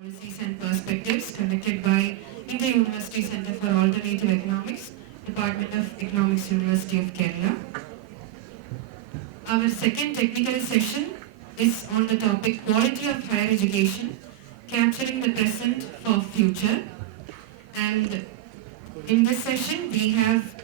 Policies and Perspectives conducted by India University Center for Alternative Economics, Department of Economics, University of Kerala. Our second technical session is on the topic Quality of Higher Education, Capturing the Present for Future. And in this session we have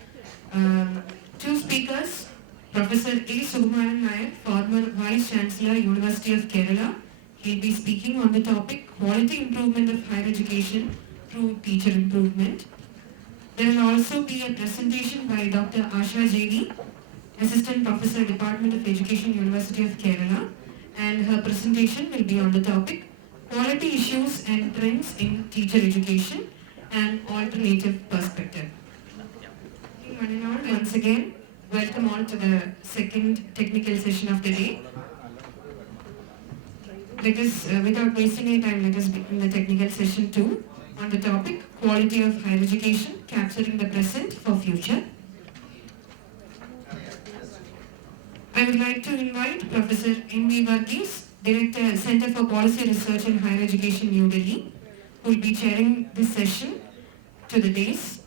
two speakers, Professor A. Sukumaran Nair, former Vice Chancellor, University of Kerala. He'll be speaking on the topic Quality Improvement of Higher Education through Teacher Improvement. There will also be a presentation by Dr. Asha JD, Assistant Professor, Department of Education, University of Kerala, and her presentation will be on the topic Quality Issues and Trends in Teacher Education and Alternative Perspective. One and all, once again, welcome all to the second technical session of the day. Let us, without wasting any time, let us begin the technical session 2 on the topic Quality of Higher Education, Capturing the Present for Future. I would like to invite Professor N.V. Varghese, Director, Center for Policy Research in Higher Education, New Delhi, who will be chairing this session to the dais.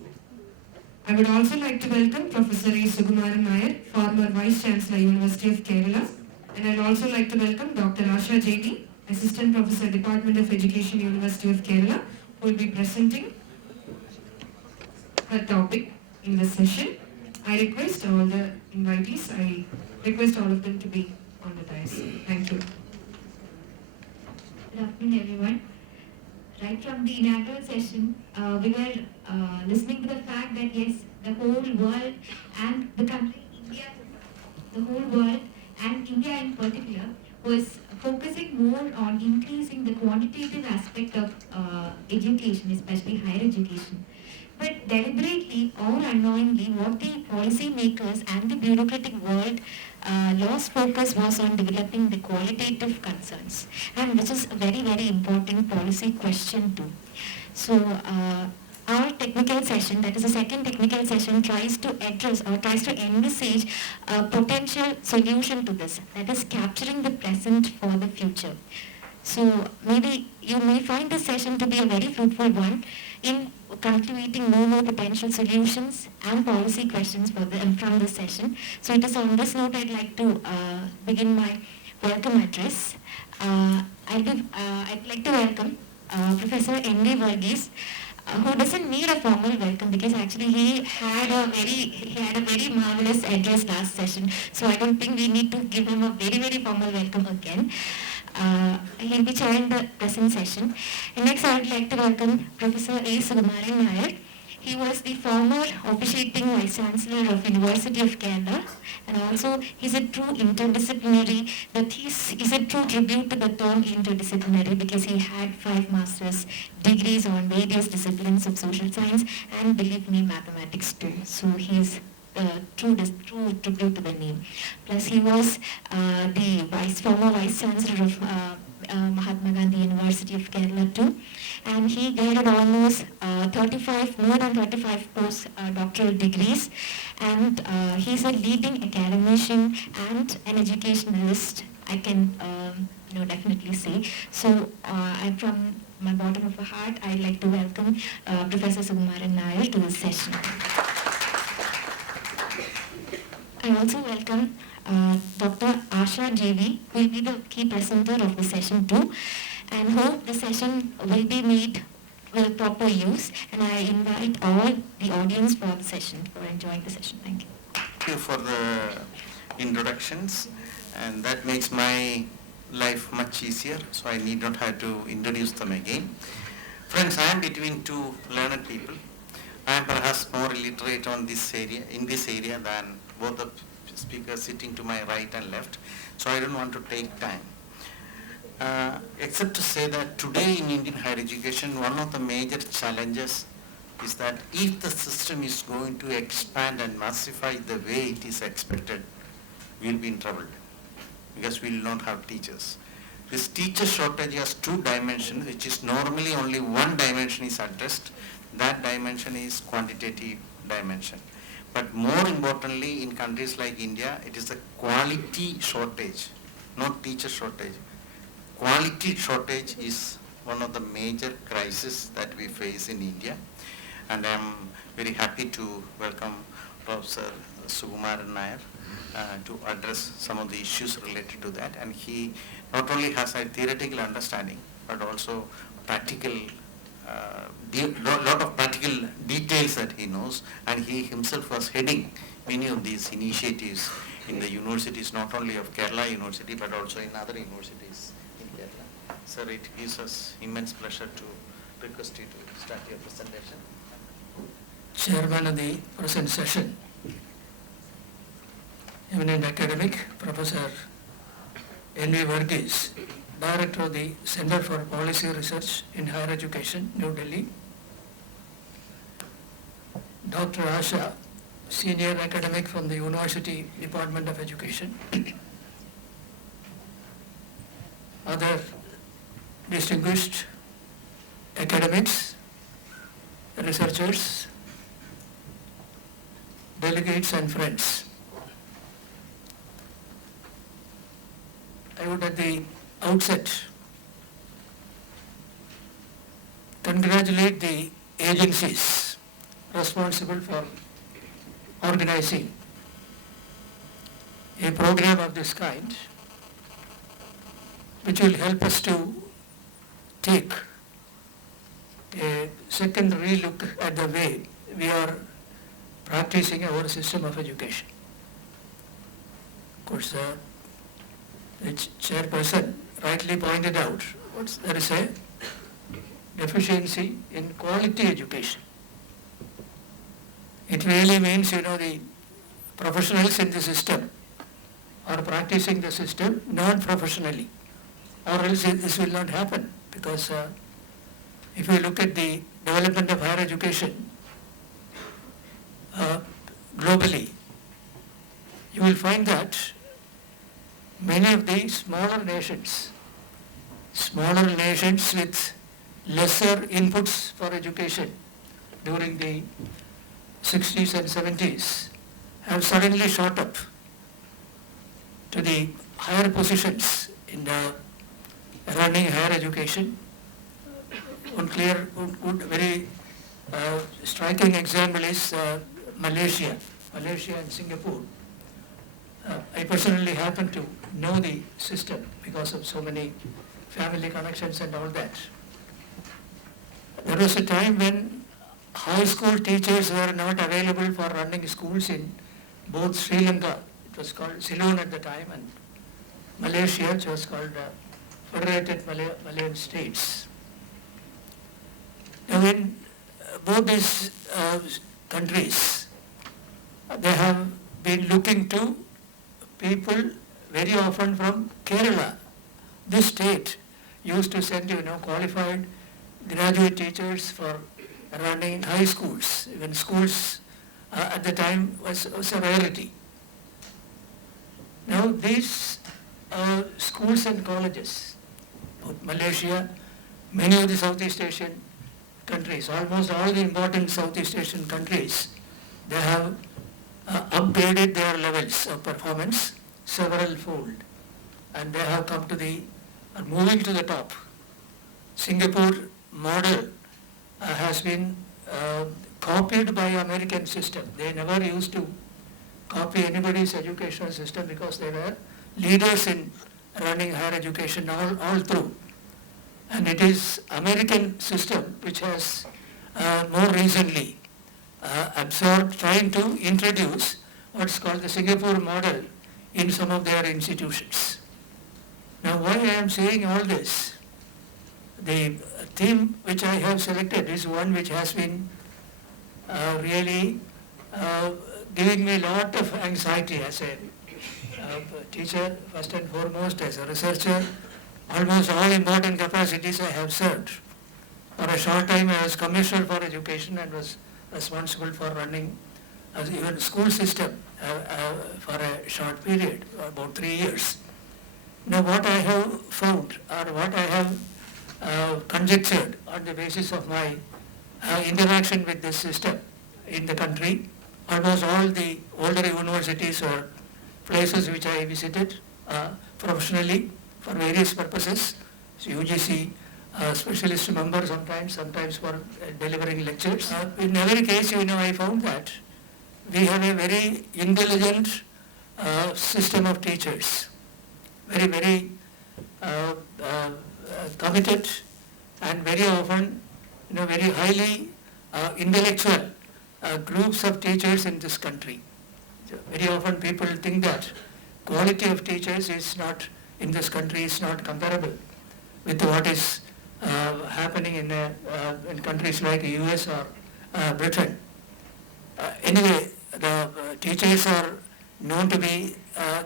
I would also like to welcome Professor A. Sukumaran Nair, former Vice Chancellor, University of Kerala, and I would also like to welcome Dr. Asha JD, Assistant Professor, Department of Education, University of Kerala, who will be presenting her topic in this session. I request all the invitees, I request all of them to be on the dais. Thank you. Good afternoon, everyone. Right from the inaugural session, we were listening to the fact that yes, the whole world and the country, India, the whole world and India in particular was focusing more on increasing the quantitative aspect of education, especially higher education. But deliberately or unknowingly, what the policy makers and the bureaucratic world lost focus was on developing the qualitative concerns, and which is a very, very important policy question too. So, our technical session, that is the second technical session, tries to address or tries to envisage a potential solution to this, that is capturing the present for the future. So maybe you may find this session to be a very fruitful one in cultivating more potential solutions and policy questions from this session. So it is on this note I'd like to begin my welcome address. I'd like to welcome Professor N.V. Varghese, who doesn't need a formal welcome because actually he had a very marvelous address last session. So I don't think we need to give him a very formal welcome again. He'll be chairing the present session. And next I would like to welcome Professor A. Sukumaran Nair. He was the former officiating Vice Chancellor of University of Kerala, and also he's a true interdisciplinary, but he's a true tribute to the term interdisciplinary because he had 5 master's degrees on various disciplines of social science and, believe me, mathematics too. So he's true tribute to the name. Plus he was the former Vice Chancellor of Mahatma Gandhi University of Kerala too, and he gained almost more than 35 post-doctoral degrees, and he's a leading academician and an educationalist, I can definitely say. So I'm from my bottom of the heart, I'd like to welcome Professor Sukumaran Nair to this session. I also welcome Dr. Asha JV, who will be the key presenter of the session too, and hope the session will be made with proper use, and I invite all the audience for the session, for enjoying the session. Thank you. Thank you for the introductions, and that makes my life much easier, so I need not have to introduce them again. Friends, I am between two learned people. I am perhaps more illiterate in this area than both the speakers sitting to my right and left, so I don't want to take time. Except to say that today in Indian higher education, one of the major challenges is that if the system is going to expand and massify the way it is expected, we will be in trouble because we will not have teachers. This teacher shortage has 2 dimensions, which is normally only one dimension is addressed. That dimension is quantitative dimension. But more importantly, in countries like India, it is the quality shortage, not teacher shortage. Quality shortage is one of the major crises that we face in India. And I am very happy to welcome Professor Sukumaran Nair to address some of the issues related to that. And he not only has a theoretical understanding, but also practical, lot of practical details that he knows, and he himself was heading many of these initiatives in the universities, not only of Kerala University, but also in other universities in Kerala. Sir, it gives us immense pleasure to request you to start your presentation. Chairman of the present session, eminent academic, Professor N.V. Varghese, Director of the Center for Policy Research in Higher Education, New Delhi, Dr. Asha, Senior Academic from the University Department of Education, other distinguished academics, researchers, delegates and friends. I would at the outset congratulate the agencies responsible for organizing a program of this kind, which will help us to take a second relook at the way we are practicing our system of education. Of course, the chairperson rightly pointed out there is a deficiency in quality education. It really means, the professionals in the system are practicing the system non-professionally, or else this will not happen, because if you look at the development of higher education globally, you will find that many of the smaller nations with lesser inputs for education during the 60s and 70s have suddenly shot up to the higher positions in the running higher education. One very striking example is Malaysia and Singapore. I personally happen to know the system because of so many family connections and all that. There was a time when high school teachers were not available for running schools in both Sri Lanka, it was called Ceylon at the time, and Malaysia, which was called Federated Malayan States. Now in both these countries, they have been looking to people very often from Kerala. This state used to send, qualified graduate teachers for running high schools. Even schools at the time was a rarity. Now these schools and colleges, both Malaysia, many of the Southeast Asian countries, almost all the important Southeast Asian countries, they have upgraded their levels of performance several fold, and they have come to are moving to the top. Singapore model has been copied by American system. They never used to copy anybody's educational system because they were leaders in running higher education all through. And it is American system which has more recently absorbed, trying to introduce what's called the Singapore model in some of their institutions. Now why I am saying all this? The theme which I have selected is one which has been really giving me a lot of anxiety as a teacher, first and foremost, as a researcher. Almost all important capacities I have served. For a short time I was Commissioner for Education and was responsible for running even school system for a short period, about 3 years. Now what I have found, or what I have conjectured on the basis of my interaction with this system in the country, almost all the older universities or places which I visited professionally for various purposes, so UGC, specialist member sometimes for delivering lectures. In every case, I found that we have a very intelligent system of teachers, very committed, and very often, very highly intellectual groups of teachers in this country. So very often people think that quality of teachers is not, in this country, is not comparable with what is happening in countries like US or Britain. Anyway, the teachers are known to be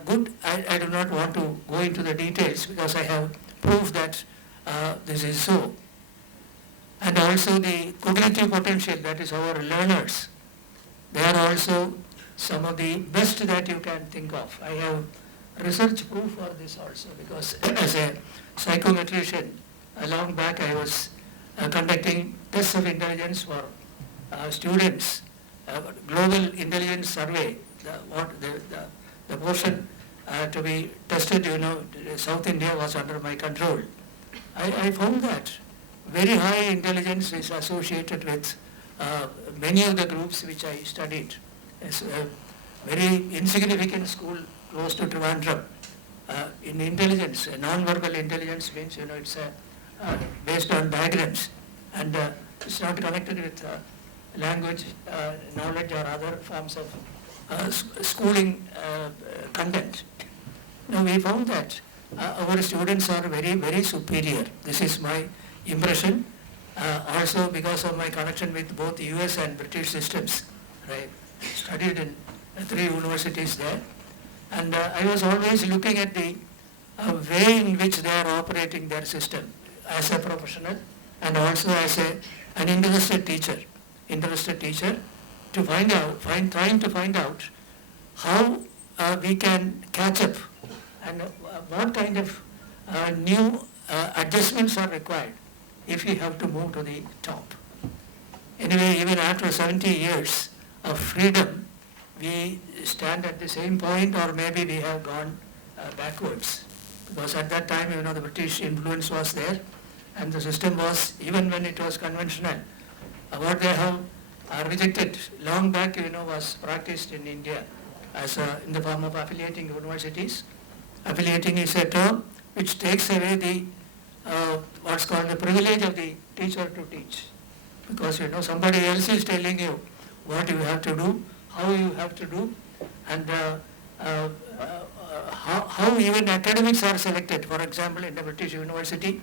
good. I do not want to go into the details because I have proof that this is so. And also the cognitive potential, that is our learners, they are also some of the best that you can think of. I have research proof for this also, because as a psychometrician, long back I was conducting tests of intelligence for students, global intelligence survey, the portion to be tested, South India was under my control. I found that very high intelligence is associated with many of the groups which I studied. It's a very insignificant school close to Trivandrum. In intelligence, non-verbal intelligence means, it's based on diagrams, and it's not connected with language, knowledge or other forms of schooling content. Now we found that our students are very superior. This is my impression. Also because of my connection with both US and British systems. I studied in 3 universities there, and I was always looking at the way in which they are operating their system as a professional and also as an interested teacher to trying to find out how we can catch up and what kind of new adjustments are required if we have to move to the top. Anyway, even after 70 years of freedom, we stand at the same point, or maybe we have gone backwards. Because at that time, the British influence was there, and the system was, even when it was conventional, what they have rejected long back, was practiced in India as in the form of affiliating universities. Affiliating is a term which takes away the what's called the privilege of the teacher to teach, because somebody else is telling you what you have to do, how you have to do, and how even academics are selected. For example, in the British University,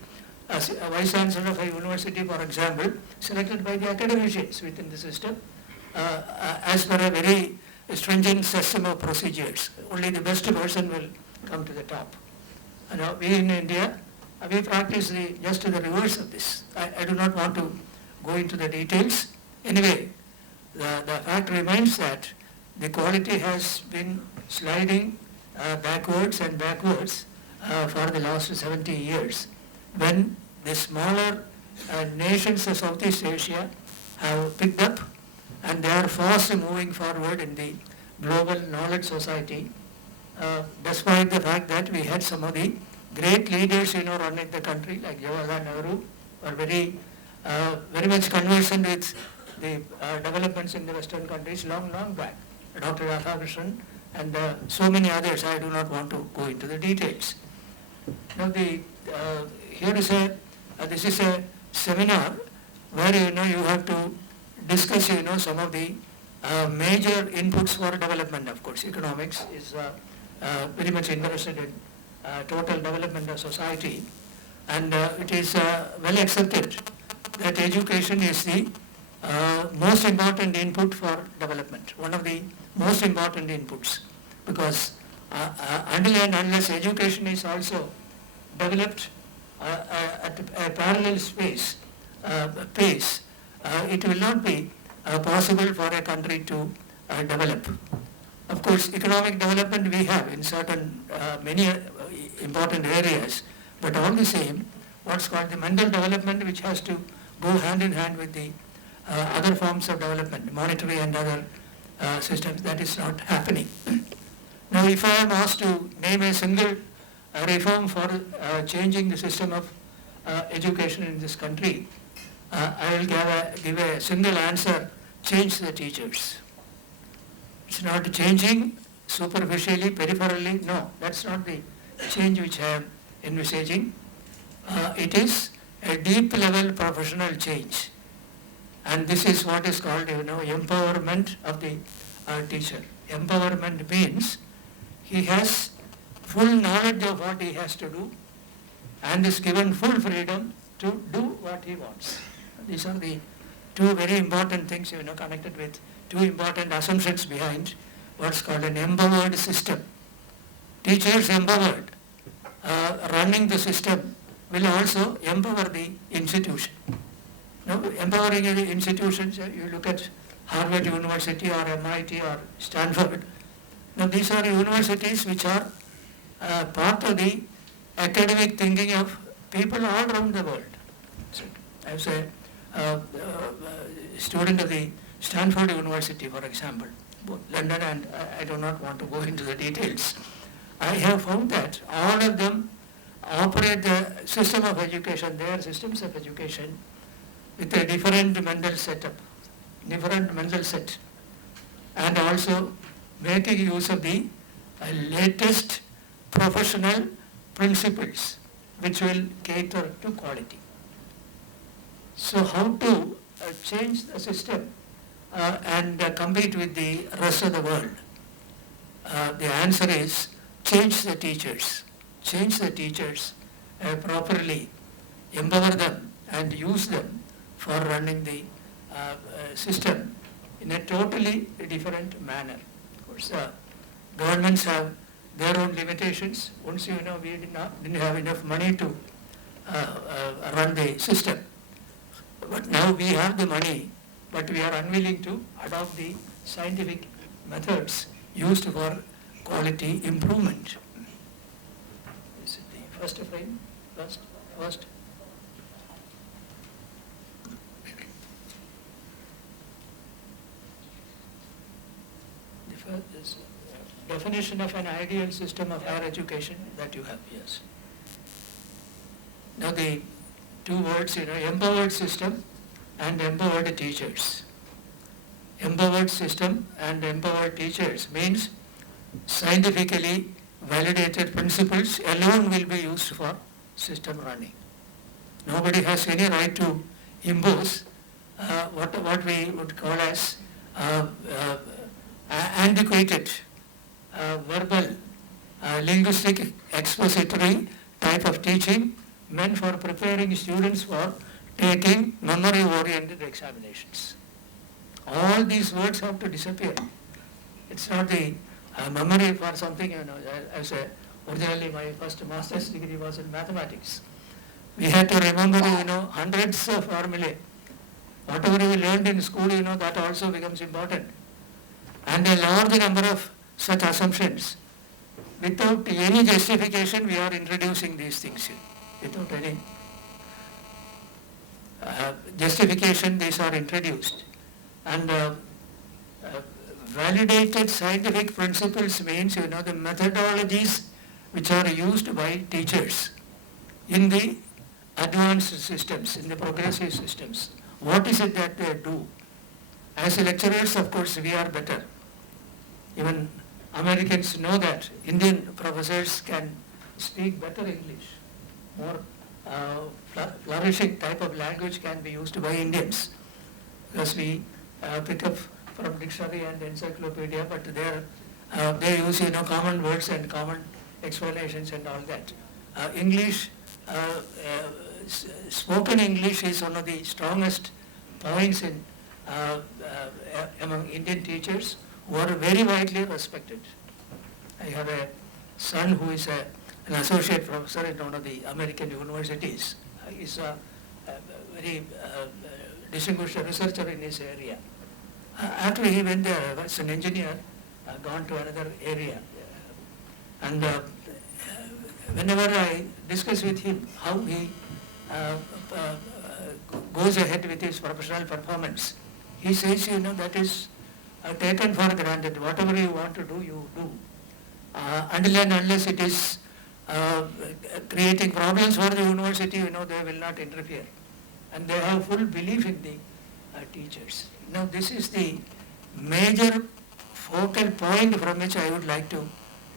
as a vice chancellor of a university, for example, selected by the academicians within the system as per a very stringent system of procedures. Only the best person will come to the top. Now we in India, we practice just the reverse of this. I do not want to go into the details. Anyway, the fact remains that the quality has been sliding backwards and backwards for the last 70 years. When the smaller nations of Southeast Asia have picked up and they are fast moving forward in the global knowledge society, despite the fact that we had some of the great leaders, running the country, like Jawaharlal Nehru, were very much conversant with the developments in the Western countries long back. Dr. Radhakrishnan and so many others. I do not want to go into the details. Now here is this is a seminar where you have to discuss some of the major inputs for development. Of course, economics is very much interested in total development of society, and it is well accepted that education is the most important input for development, one of the most important inputs, because until and unless education is also developed at a parallel pace, it will not be possible for a country to develop. Of course, economic development we have in certain many important areas, but all the same, what's called the mental development, which has to go hand in hand with the other forms of development, monetary and other systems, that is not happening. Now, if I am asked to name a single reform for changing the system of education in this country, I will give a single answer: change the teachers. It's not changing superficially, peripherally. No, that's not the change which I am envisaging. It is a deep level professional change, and this is what is called, empowerment of the teacher. Empowerment means he has full knowledge of what he has to do and is given full freedom to do what he wants. These are the two very important things, connected with two important assumptions behind what's called an empowered system. Teachers empowered, running the system will also empower the institution. Empowering the institutions, you look at Harvard University or MIT or Stanford. Now these are universities which are part of the academic thinking of people all around the world. So, I was a student of the Stanford University, for example, both London, and I do not want to go into the details. I have found that all of them operate the system of education, their systems of education, with a different mental setup, different mental set, and also making use of the latest professional principles which will cater to quality. So how to change the system and compete with the rest of the world? The answer is change the teachers. Change the teachers properly, empower them and use them for running the system in a totally different manner. Of course, governments have their own limitations. Once we didn't have enough money to run the system. But now we have the money, but we are unwilling to adopt the scientific methods used for quality improvement. Is it the first frame? First. The first is definition of an ideal system of higher education that you have, yes. Now the two words, empowered system and empowered teachers. Empowered system and empowered teachers means scientifically validated principles alone will be used for system running. Nobody has any right to impose what we would call as antiquated, verbal, linguistic, expository type of teaching meant for preparing students for taking memory-oriented examinations. All these words have to disappear. It's not the memory for something, originally my first master's degree was in mathematics. We had to remember, hundreds of formulae. Whatever we learned in school, that also becomes important. And a large number of such assumptions. Without any justification, we are introducing these things here. Without any justification, these are introduced. And validated scientific principles means, the methodologies which are used by teachers in the advanced systems, in the progressive systems. What is it that they do? As lecturers, of course, we are better. Even Americans know that Indian professors can speak better English. More flourishing type of language can be used by Indians, because we pick up from dictionary and encyclopedia, but they use common words and common explanations and all that. English, spoken English is one of the strongest points in among Indian teachers who are very widely respected. I have a son who is an associate professor in one of the American universities. He's a very distinguished researcher in his area. After he went there as an engineer, gone to another area. And whenever I discuss with him how he goes ahead with his professional performance, he says, that is taken for granted. Whatever you want to do, you do. Until and unless it is creating problems for the university, they will not interfere. And they have full belief in the teachers. Now this is the major focal point from which I would like to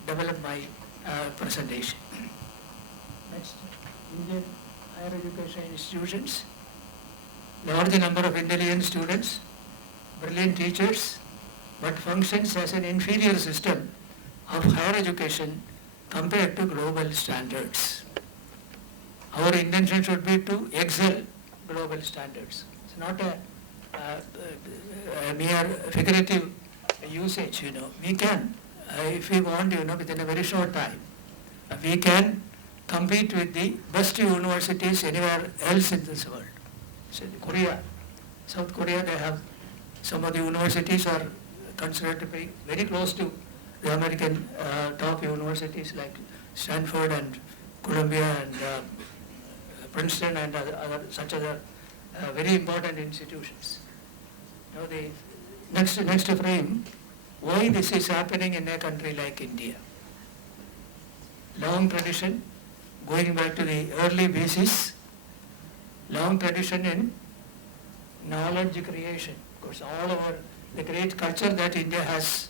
develop my presentation. Next, Indian higher education institutions, large number of intelligent students, brilliant teachers, but functions as an inferior system of higher education compared to global standards. Our intention should be to excel global standards. It's not a mere figurative usage, We can, if we want, within a very short time, we can compete with the best universities anywhere else in this world. So Korea, South Korea, they have some of the universities are considered to be very close to the American top universities like Stanford and Columbia and Princeton and such other very important institutions. Now the next frame, why this is happening in a country like India. Long tradition, going back to the early basis, long tradition in knowledge creation. Of course, all over the great culture that India has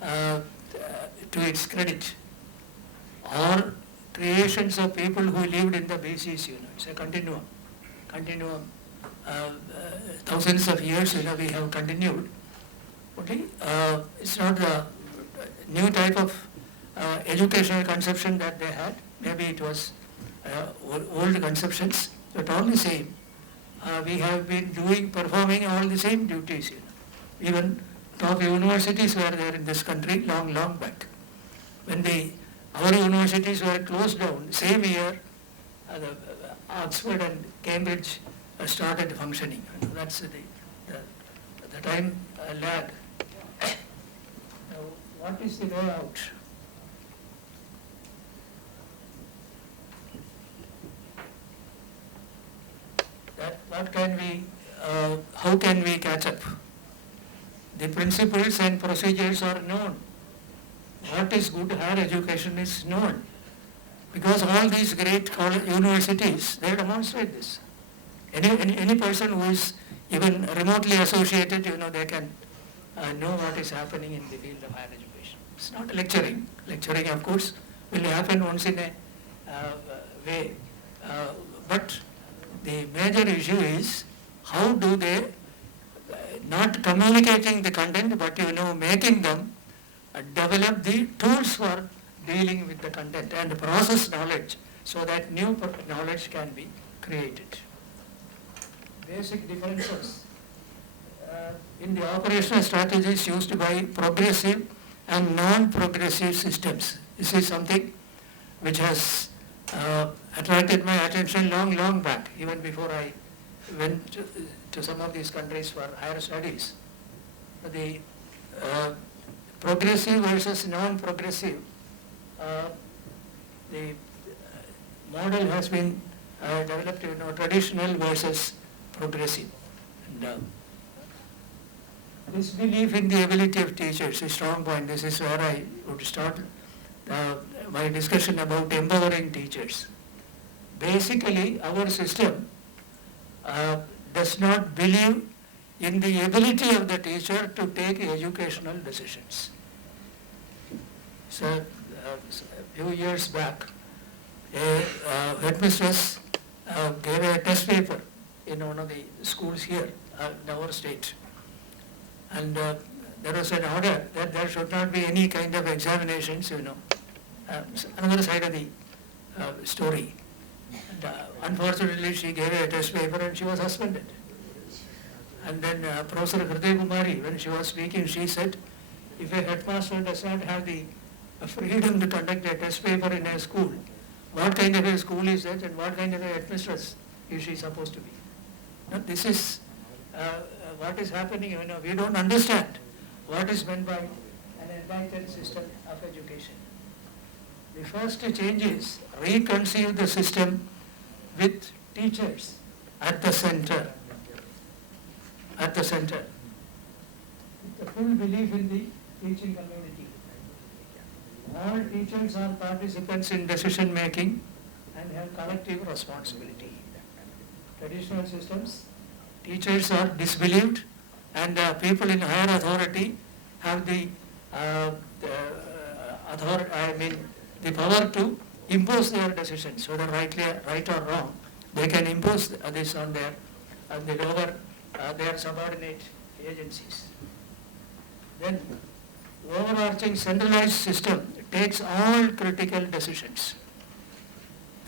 to its credit, or creations of people who lived in the basis, it's a continuum. Thousands of years, we have continued. Okay, it's not the new type of educational conception that they had. Maybe it was old conceptions, but all the same. We have been performing all the same duties. Even top universities were there in this country long back. When our universities were closed down, same year, Oxford and Cambridge started functioning. That's the time lag. Now, what is the way out? How can we catch up? The principles and procedures are known. What is good higher education is known. Because all these great universities, they demonstrate this. Any person who is even remotely associated, they can know what is happening in the field of higher education. It's not lecturing. Lecturing, of course, will happen once in a way. But the major issue is how do they, not communicating the content, but making them develop the tools for dealing with the content and process knowledge so that new knowledge can be created. Basic differences in the operational strategies used by progressive and non-progressive systems. This is something which has attracted my attention long back, even before I went to some of these countries for higher studies. The progressive versus non-progressive, the model has been developed, traditional versus progressive. And this belief in the ability of teachers is a strong point. This is where I would start my discussion about empowering teachers. Basically, our system does not believe in the ability of the teacher to take educational decisions. So, a few years back, a headmistress gave a test paper in one of the schools here in our state. And there was an order that there should not be any kind of examinations, another side of the story. And, unfortunately, she gave a test paper and she was suspended. And then Professor Hriday Kumari, when she was speaking, she said, if a headmaster does not have the freedom to conduct a test paper in a school, what kind of a school is that and what kind of a headmistress is she supposed to be? Now, this is what is happening. We don't understand what is meant by an enlightened system of education. The first change is reconceive the system with teachers at the center. At the center. With the full belief in the teaching community. All teachers are participants in decision making and have collective responsibility. Traditional systems, teachers are disbelieved and people in higher authority have the the power to impose their decisions, whether right or wrong. They can impose this on the lower, their subordinate agencies. Then, overarching centralized system takes all critical decisions.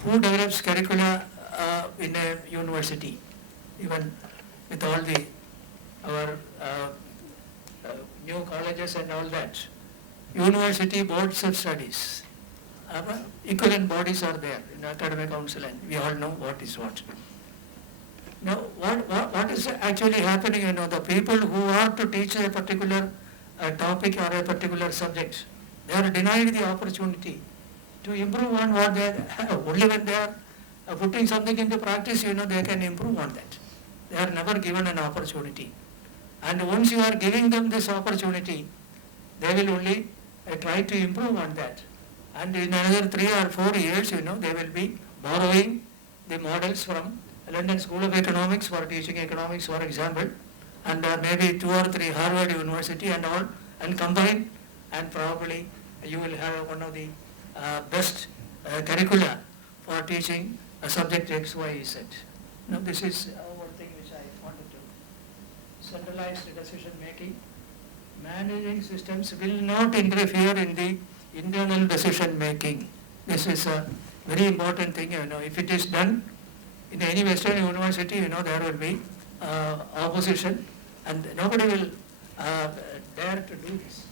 Who develops curricula in a university, even with all our new colleges and all that? University boards of studies. Equivalent bodies are there in academic council, and we all know what is what. Now, what is actually happening? The people who are to teach a particular topic or a particular subject, they are denied the opportunity to improve on what they have. Only when they are putting something into practice, they can improve on that. They are never given an opportunity. And once you are giving them this opportunity, they will only try to improve on that. And in another 3 or 4 years, they will be borrowing the models from London School of Economics for teaching economics, for example, and maybe 2 or 3 Harvard University and all, and combine, and probably you will have one of the best curricula for teaching a subject X, Y, Z. Now, this is one thing which I wanted to centralize the decision making. Managing systems will not interfere in the internal decision making. This is a very important thing. If it is done in any Western university, there will be opposition, and nobody will dare to do this.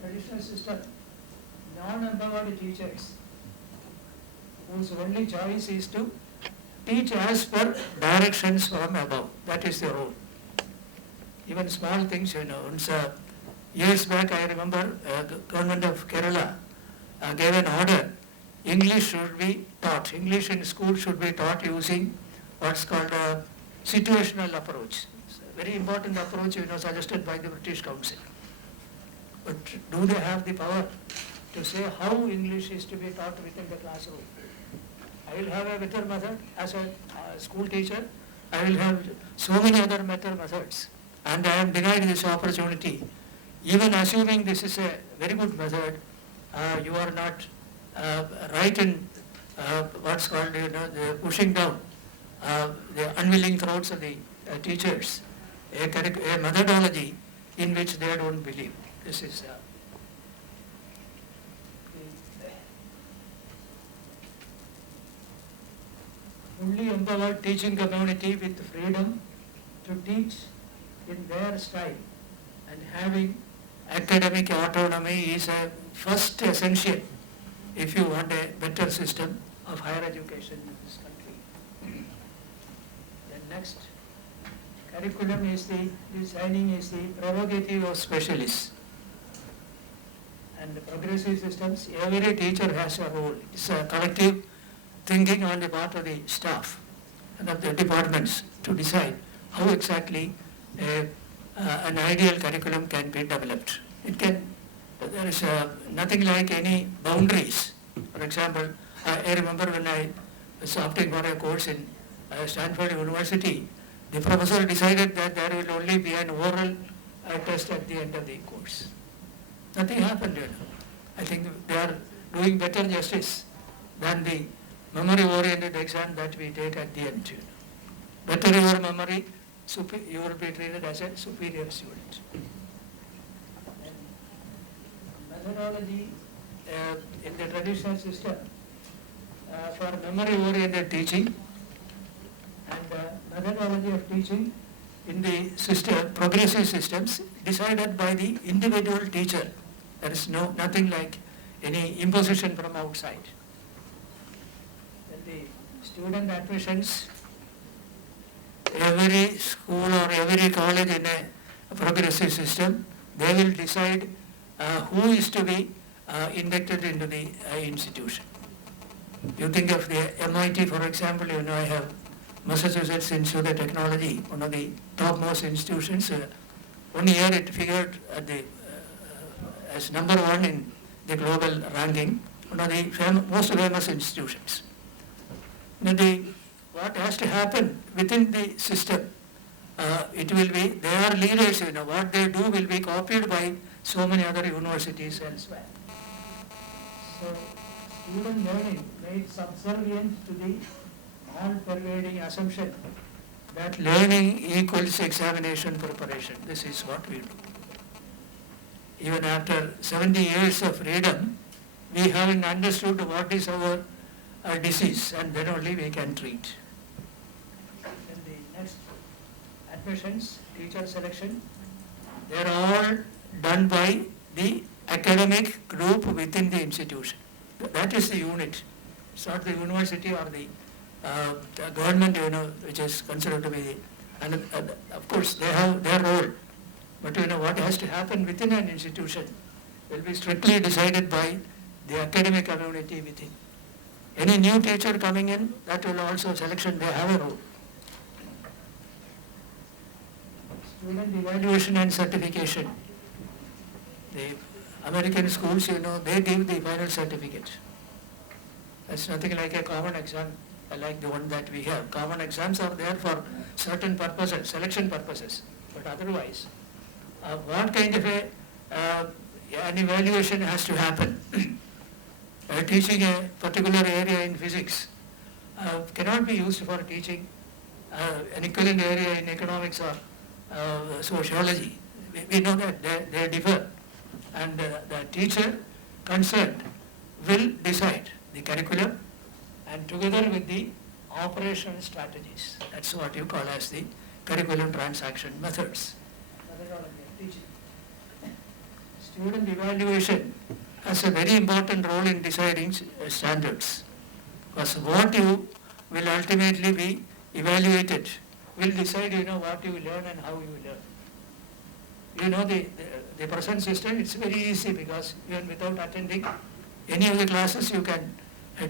Traditional system, non-empowered teachers whose only choice is to teach as per directions from above. That is the rule. Even small things, once, years back I remember the government of Kerala gave an order, English should be taught, English in school should be taught using what's called a situational approach. It's a very important approach, suggested by the British Council. But do they have the power to say how English is to be taught within the classroom? I will have a better method as a school teacher. I will have so many other methods, and I am denied this opportunity. Even assuming this is a very good method, you are not right in what's called the pushing down the unwilling throats of the teachers, a methodology in which they don't believe. This is fully empowered teaching community with freedom to teach in their style, and having academic autonomy is a first essential if you want a better system of higher education in this country. Then next, curriculum is designing is the prerogative of specialists. And the progressive systems, every teacher has a role. It's a collective thinking on the part of the staff and of the departments to decide how exactly an ideal curriculum can be developed. There is nothing like any boundaries. For example, I remember when I was opting for a course in Stanford University, the professor decided that there will only be an oral test at the end of the course. Nothing happened. I think they are doing better justice than the memory-oriented exam that we take at the end. Better your memory, you will be treated as a superior student. Methodology in the traditional system for memory-oriented teaching, and methodology of teaching in the progressive systems decided by the individual teacher. There is nothing like any imposition from outside. Then the student admissions, every school or every college in a progressive system, they will decide who is to be inducted into the institution. You think of the MIT, for example, I have Massachusetts Institute of Technology, one of the topmost institutions. 1 year it figured as number one in the global ranking, one of the most famous institutions. Now what has to happen within the system, it will be, they are leaders, what they do will be copied by so many other universities elsewhere. So student learning made subservient to the all-pervading assumption that learning equals examination preparation. This is what we do. Even after 70 years of freedom, we haven't understood what is our disease, and then only we can treat. And the next, admissions, teacher selection, they are all done by the academic group within the institution. That is the unit. It's not the university or the government, which is considered to be the, and of course they have their role. But what has to happen within an institution will be strictly decided by the academic community within. Any new teacher coming in, that will also selection, they have a role. Student evaluation and certification. The American schools, they give the final certificate. It's nothing like a common exam, like the one that we have. Common exams are there for certain purposes, selection purposes. But otherwise, what kind of an evaluation has to happen? Teaching a particular area in physics cannot be used for teaching an equivalent area in economics or sociology. We know that they differ, and the teacher concerned will decide the curriculum and together with the operational strategies. That's what you call as the curriculum transaction methods. Student evaluation has a very important role in deciding standards, because what you will ultimately be evaluated will decide what you will learn and how you will learn. The present system, it's very easy, because even without attending any of the classes you can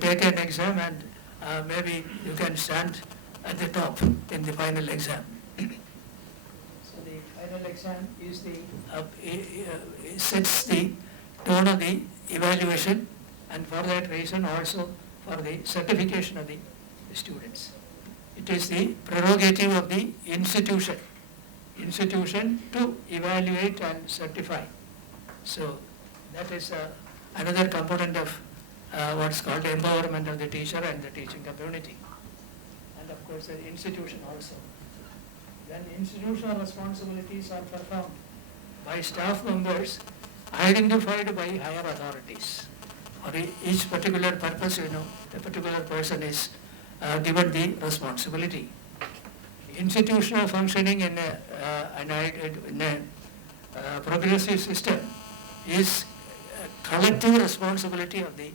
take an exam and maybe you can stand at the top in the final exam. So the final exam is sets the tone of the evaluation, and for that reason also for the certification of the students. It is the prerogative of the institution to evaluate and certify. So that is another component of what's called empowerment of the teacher and the teaching community. And of course the institution also. When institutional responsibilities are performed by staff members identified by higher authorities. For each particular purpose, a particular person is given the responsibility. Institutional functioning in a progressive system is a collective responsibility of the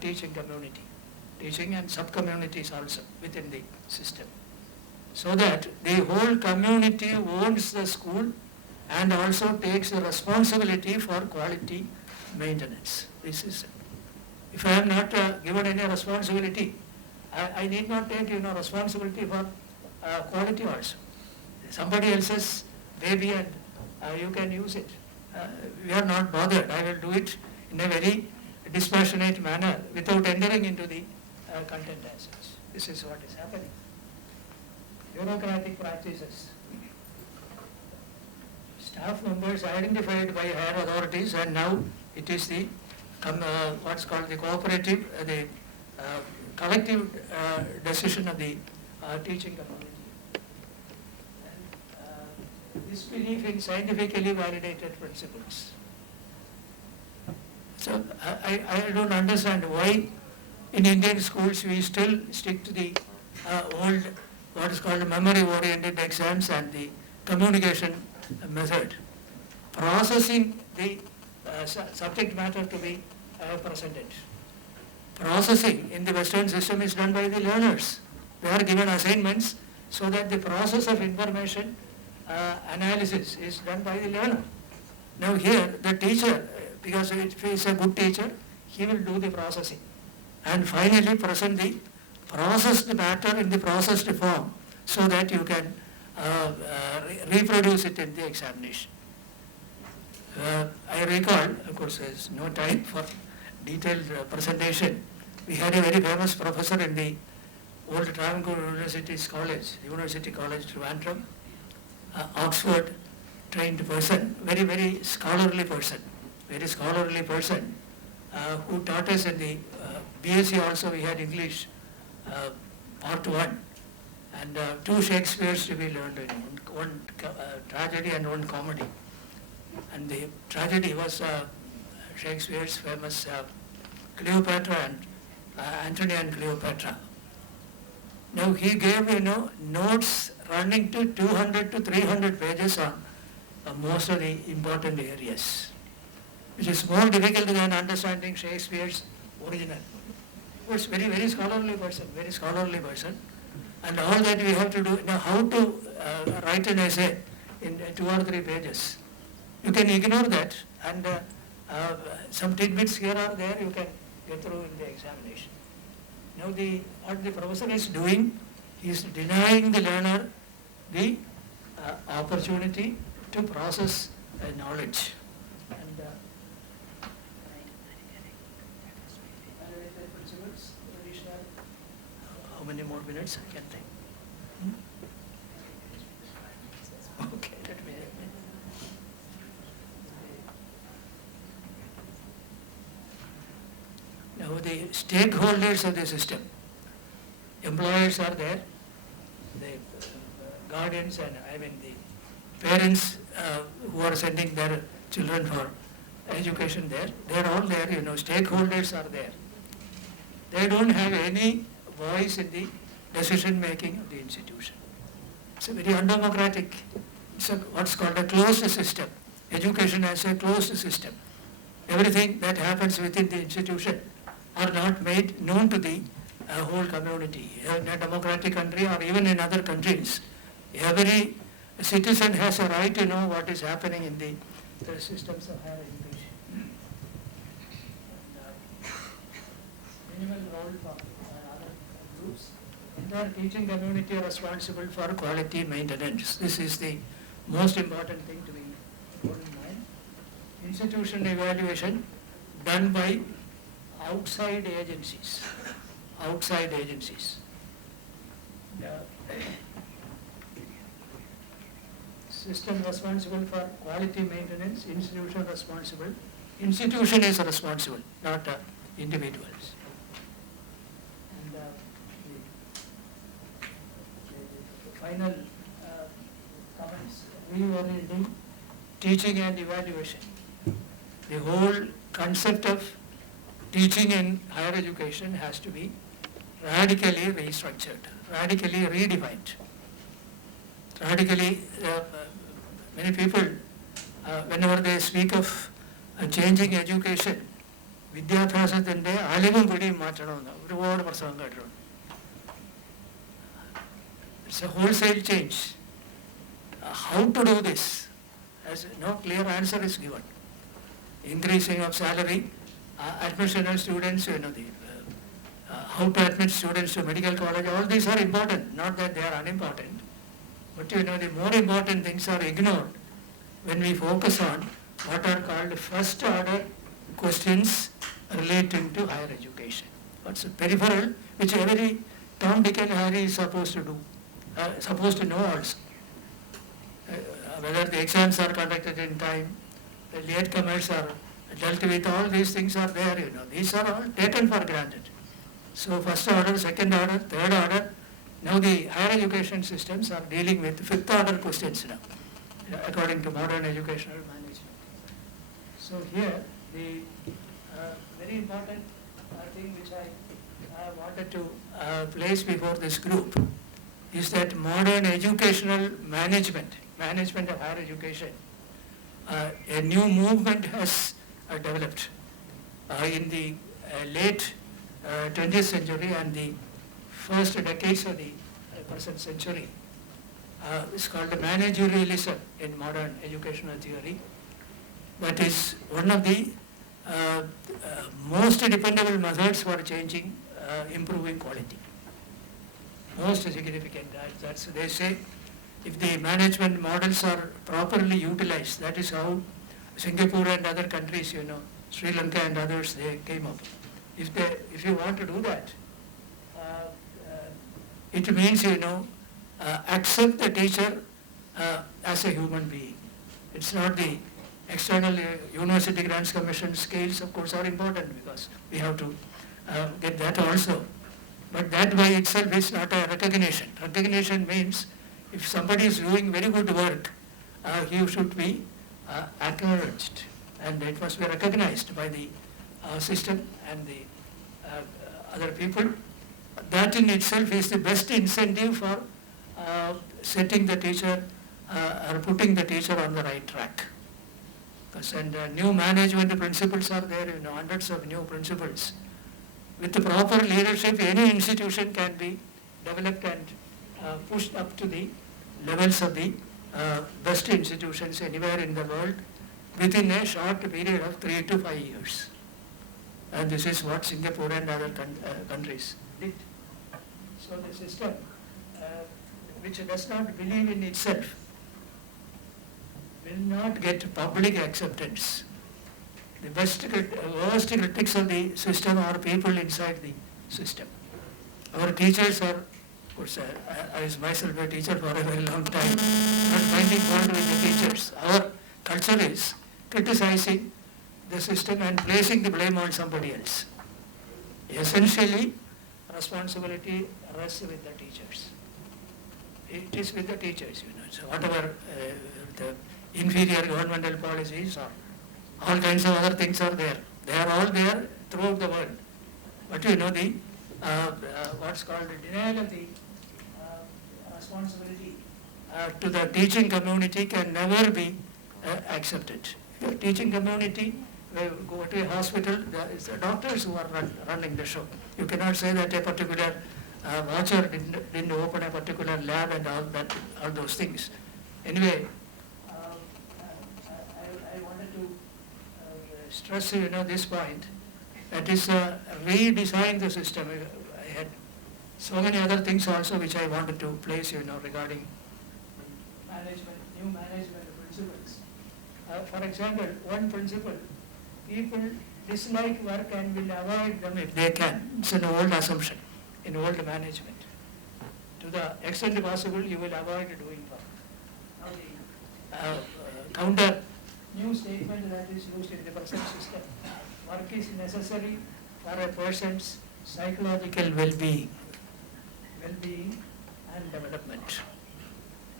teaching community, teaching and sub-communities also within the system. So that the whole community owns the school and also takes the responsibility for quality maintenance. This is, if I am not given any responsibility, I need not take responsibility for quality also. Somebody else's baby and you can use it. We are not bothered. I will do it in a very dispassionate manner without entering into the content as such. This is what is happening. Bureaucratic practices. Staff members identified by higher authorities, and now it is the what's called the cooperative, the collective decision of the teaching community. And, this belief in scientifically validated principles. So I don't understand why in Indian schools we still stick to the old, what is called memory-oriented exams and the communication method, processing the subject matter to be presented. Processing in the Western system is done by the learners. They are given assignments so that the process of information analysis is done by the learner. Now here the teacher, because if he is a good teacher, he will do the processing and finally present the processed matter in the processed form so that you can reproduce it in the examination. I recall, of course there's no time for detailed presentation. We had a very famous professor in the old Travancore University College, Trivandrum, Oxford trained person, very scholarly person, who taught us in the BSc also. We had English part 1 and 2 Shakespeares to be learned, one tragedy and one comedy. And the tragedy was Shakespeare's famous Cleopatra and Antony and Cleopatra. Now he gave, notes running to 200 to 300 pages on most of the important areas, which is more difficult than understanding Shakespeare's original. He was very scholarly person, and all that we have to do, how to write an essay in 2 or 3 pages. You can ignore that, and some tidbits here or there you can get through in the examination. Now what the professor is doing, he is denying the learner the opportunity to process knowledge. And principles, additional, how many more minutes I can take? Okay, let me. Now the stakeholders of the system, employers are there, the guardians and the parents who are sending their children for education there, they are all there, stakeholders are there. They don't have any voice in the decision making of the institution. It's a very undemocratic, it's what's called a closed system. Education as a closed system. Everything that happens within the institution are not made known to the whole community. In a democratic country or even in other countries, every citizen has a right to know what is happening in the systems of higher education. Minimal role for other groups. Entire teaching community are responsible for quality maintenance. This is the most important thing to be put in mind. Institutional evaluation done by outside agencies. System responsible for quality maintenance, institution responsible. Institution is responsible, not individuals. And the final comments, reorienting teaching and evaluation. The whole concept of teaching in higher education has to be radically restructured, radically redefined. Many people, whenever they speak of changing education, വിദ്യാഭ്യാസത്തിൻ്റെ അലിവും പിടിയും മാറ്റണമെന്ന് ഒരുപാട് പ്രസംഗം കേട്ടിട്ടുണ്ട്. It's a wholesale change. How to do this? As no clear answer is given. Increasing of salary, admission of students, how to admit students to medical college, all these are important, not that they are unimportant. But the more important things are ignored when we focus on what are called first order questions relating to higher education. What's peripheral, which every Tom, Dick and Harry is supposed to do, supposed to know also. Whether the exams are conducted in time, the latecomers are dealt with, all these things are there, These are all taken for granted. So first order, second order, third order, now the higher education systems are dealing with fifth order questions now, according to modern educational management. So here, the very important thing which I wanted to place before this group is that modern educational management of higher education, a new movement has developed in the late 20th century and the first decades of the present century. It's called managerialism in modern educational theory. That is one of the most dependable methods for changing, improving quality. Most significant. That's they say, if the management models are properly utilized, that is how Singapore and other countries, Sri Lanka and others, they came up. If you want to do that, it means, accept the teacher as a human being. It's not the external University Grants Commission scales, of course, are important because we have to get that also. But that by itself is not a recognition. Recognition means if somebody is doing very good work, he should be acknowledged, and it must be recognized by the system and the other people. That in itself is the best incentive for setting the teacher or putting the teacher on the right track. And new management principles are there, hundreds of new principles. With the proper leadership, any institution can be developed and pushed up to the levels of the best institutions anywhere in the world within a short period of 3 to 5 years. And this is what Singapore and other countries did. So the system, which does not believe in itself, will not get public acceptance. The worst critics of the system are people inside the system. Our teachers are, of course, I was myself a teacher for a very long time, not finding fault with the teachers. Our culture is criticizing the system and placing the blame on somebody else. Essentially, responsibility rests with the teachers. It is with the teachers, So whatever the inferior governmental policies or all kinds of other things are there. They are all there throughout the world. But the what's called the denial of the responsibility to the teaching community can never be accepted. The teaching community, go to a hospital, it's the doctors who are running the show. You cannot say that a particular watcher didn't open a particular lab and all those things. Anyway, I wanted to stress, this point. That is, redesign the system. I had so many other things also which I wanted to place, regarding new management principles. For example, one principle, people dislike work and will avoid them if they can. It's an old assumption in old management. To the extent possible, you will avoid doing work. Now the counter new statement that is used in the present system. Work is necessary for a person's psychological well-being and development.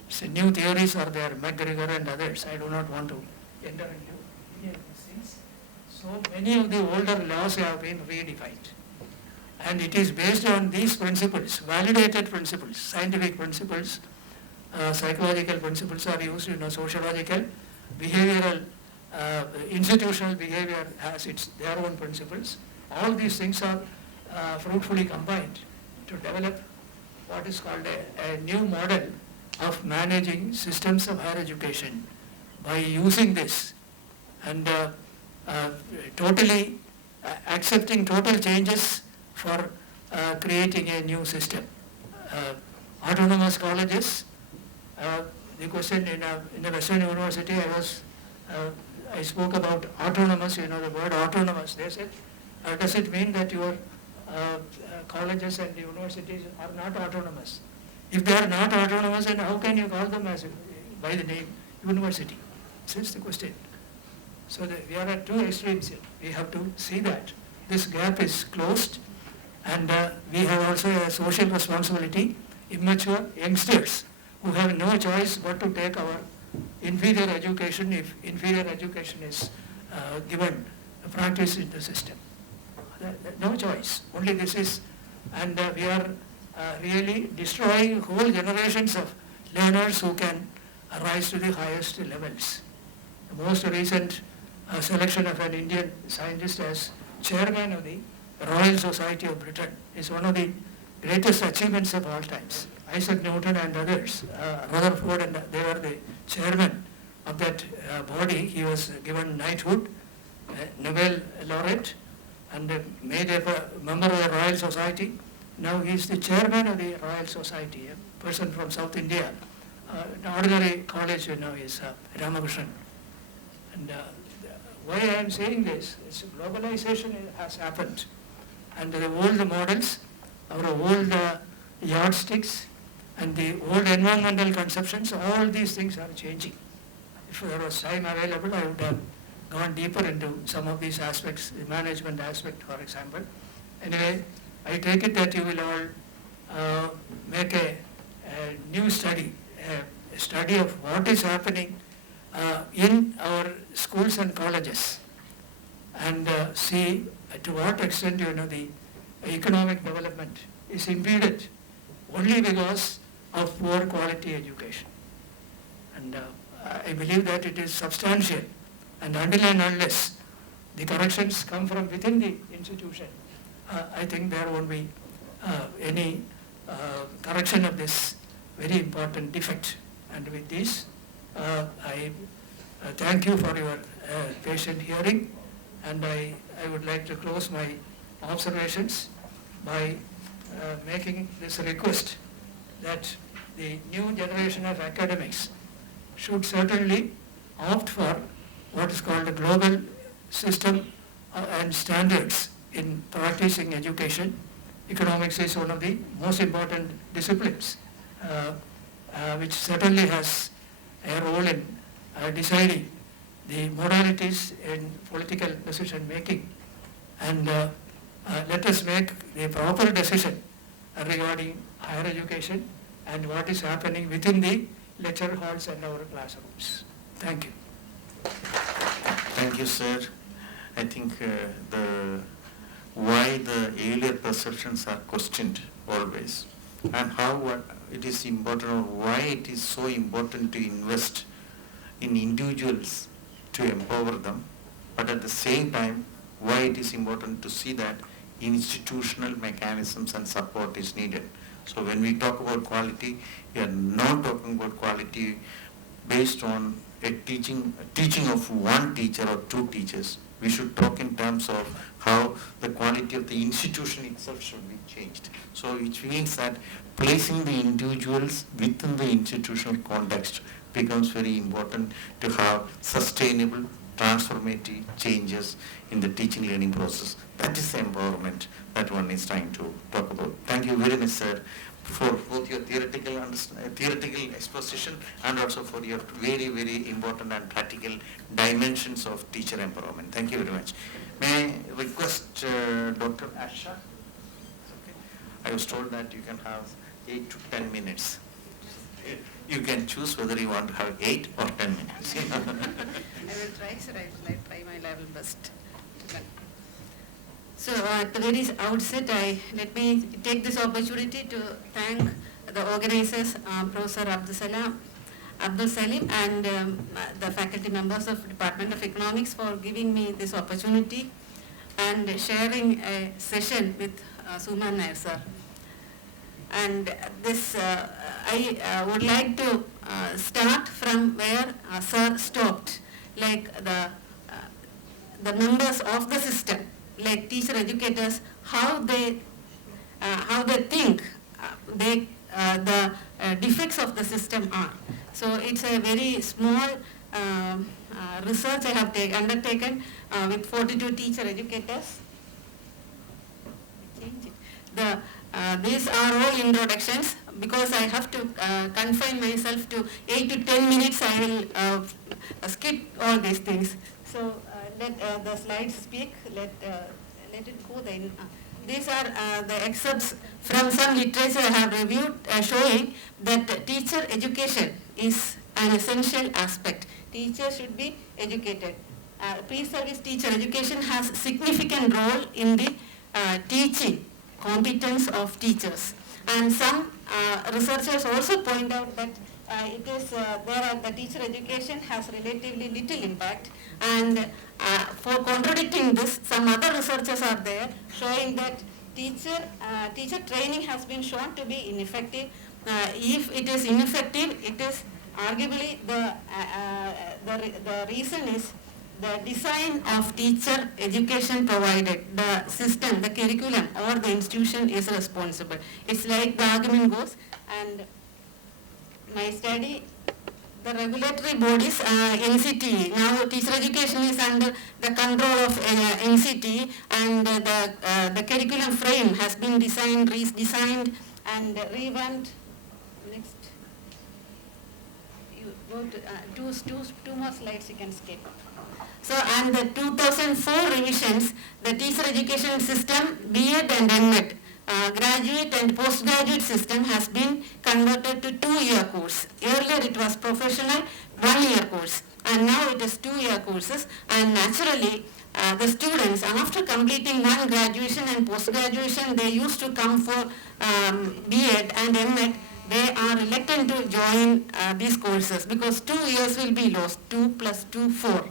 So new theories are there, McGregor and others. I do not want to enter into any of these things. So many of the older laws have been redefined. And it is based on these principles, validated principles, scientific principles, psychological principles are used, sociological, behavioral, institutional behavior has their own principles. All these things are fruitfully combined to develop what is called a new model of managing systems of higher education by using this and totally accepting total changes for creating a new system. Autonomous colleges, the question in a Western university, I spoke about autonomous, the word autonomous. They said, does it mean that your colleges and universities are not autonomous? If they are not autonomous, then how can you call them by the name university? This is the question. So we are at two extremes here. We have to see that this gap is closed, and we have also a social responsibility. Immature youngsters who have no choice but to take our inferior education if inferior education is given, practice in the system. No choice. Only this is, and we are really destroying whole generations of learners who can rise to the highest levels. The most recent selection of an Indian scientist as chairman of the Royal Society of Britain is one of the greatest achievements of all times. Isaac Newton and others, Rutherford, and they were the chairman of that body. He was given knighthood, Nobel laureate, and made a member of the Royal Society. Now he is the chairman of the Royal Society, a person from South India. An ordinary college, is Ramakrishnan. And why I am saying this is globalization has happened, and the old models, our old yardsticks, and the old environmental conceptions, all these things are changing. If there was time available, I would have gone deeper into some of these aspects, the management aspect, for example. Anyway, I take it that you will all make a new study, a study of what is happening in our schools and colleges, and see to what extent the economic development is impeded only because of poor quality education. And I believe that it is substantial, and until and unless the corrections come from within the institution, I think there won't be any correction of this very important defect. And with this, I thank you for your patient hearing, and I would like to close my observations by making this request that the new generation of academics should certainly opt for what is called a global system and standards in practicing education. Economics is one of the most important disciplines, which certainly has a role in deciding the modalities in political decision making. And let us make the proper decision regarding higher education and what is happening within the lecture halls and our classrooms. Thank you. Thank you, sir. I think why the earlier perceptions are questioned always, and how it is important, or why it is so important to invest in individuals to empower them, but at the same time why it is important to see that institutional mechanisms and support is needed. So when we talk about quality, we are not talking about quality based on a teaching of one teacher or two teachers. We should talk in terms of how the quality of the institution itself should be changed. So which means that placing the individuals within the institutional context becomes very important to have sustainable, transformative changes in the teaching learning process. That is the empowerment that one is trying to talk about. Thank you very much, sir, for both your theoretical exposition and also for your very, very important and practical dimensions of teacher empowerment. Thank you very much. May I request Dr. Asha? Okay. I was told that you can have 8 to 10 minutes. You can choose whether you want to have 8 or 10 minutes. I will try, sir. I will try my level best. So at the very outset, let me take this opportunity to thank the organizers, Professor Abdul Salim, and the faculty members of Department of Economics for giving me this opportunity and sharing a session with Suman Nair, sir. And this, I would like to start from where sir stopped, like the members of the system, like teacher educators, how they think the defects of the system are. So it's a very small research I have undertaken with 42 teacher educators. These are all introductions. Because I have to confine myself to 8 to 10 minutes, I will skip all these things. So let the slides speak. Let it go then. These are the excerpts from some literature I have reviewed showing that teacher education is an essential aspect. Teachers should be educated. Pre-service teacher education has significant role in the teaching competence of teachers. And some researchers also point out that the teacher education has relatively little impact, and for contradicting this, some other researchers are there showing that teacher training has been shown to be ineffective. If it is ineffective, it is arguably the reason is the design of teacher education provided, the system, the curriculum or the institution is responsible. It's like the argument goes, and my study the regulatory bodies, NCT. Now teacher education is under the control of NCT, and the curriculum frame has been redesigned and revamped. Next. You go to two more slides you can skip. So, and the 2004 revisions, the teacher education system, B.Ed and M.Ed, graduate and postgraduate system has been converted to 2-year course. Earlier it was professional 1-year course, and now it is 2-year courses, and naturally the students, after completing one graduation and post-graduation, they used to come for B.Ed and M.Ed. They are reluctant to join these courses because 2 years will be lost, 2 plus 2, 4.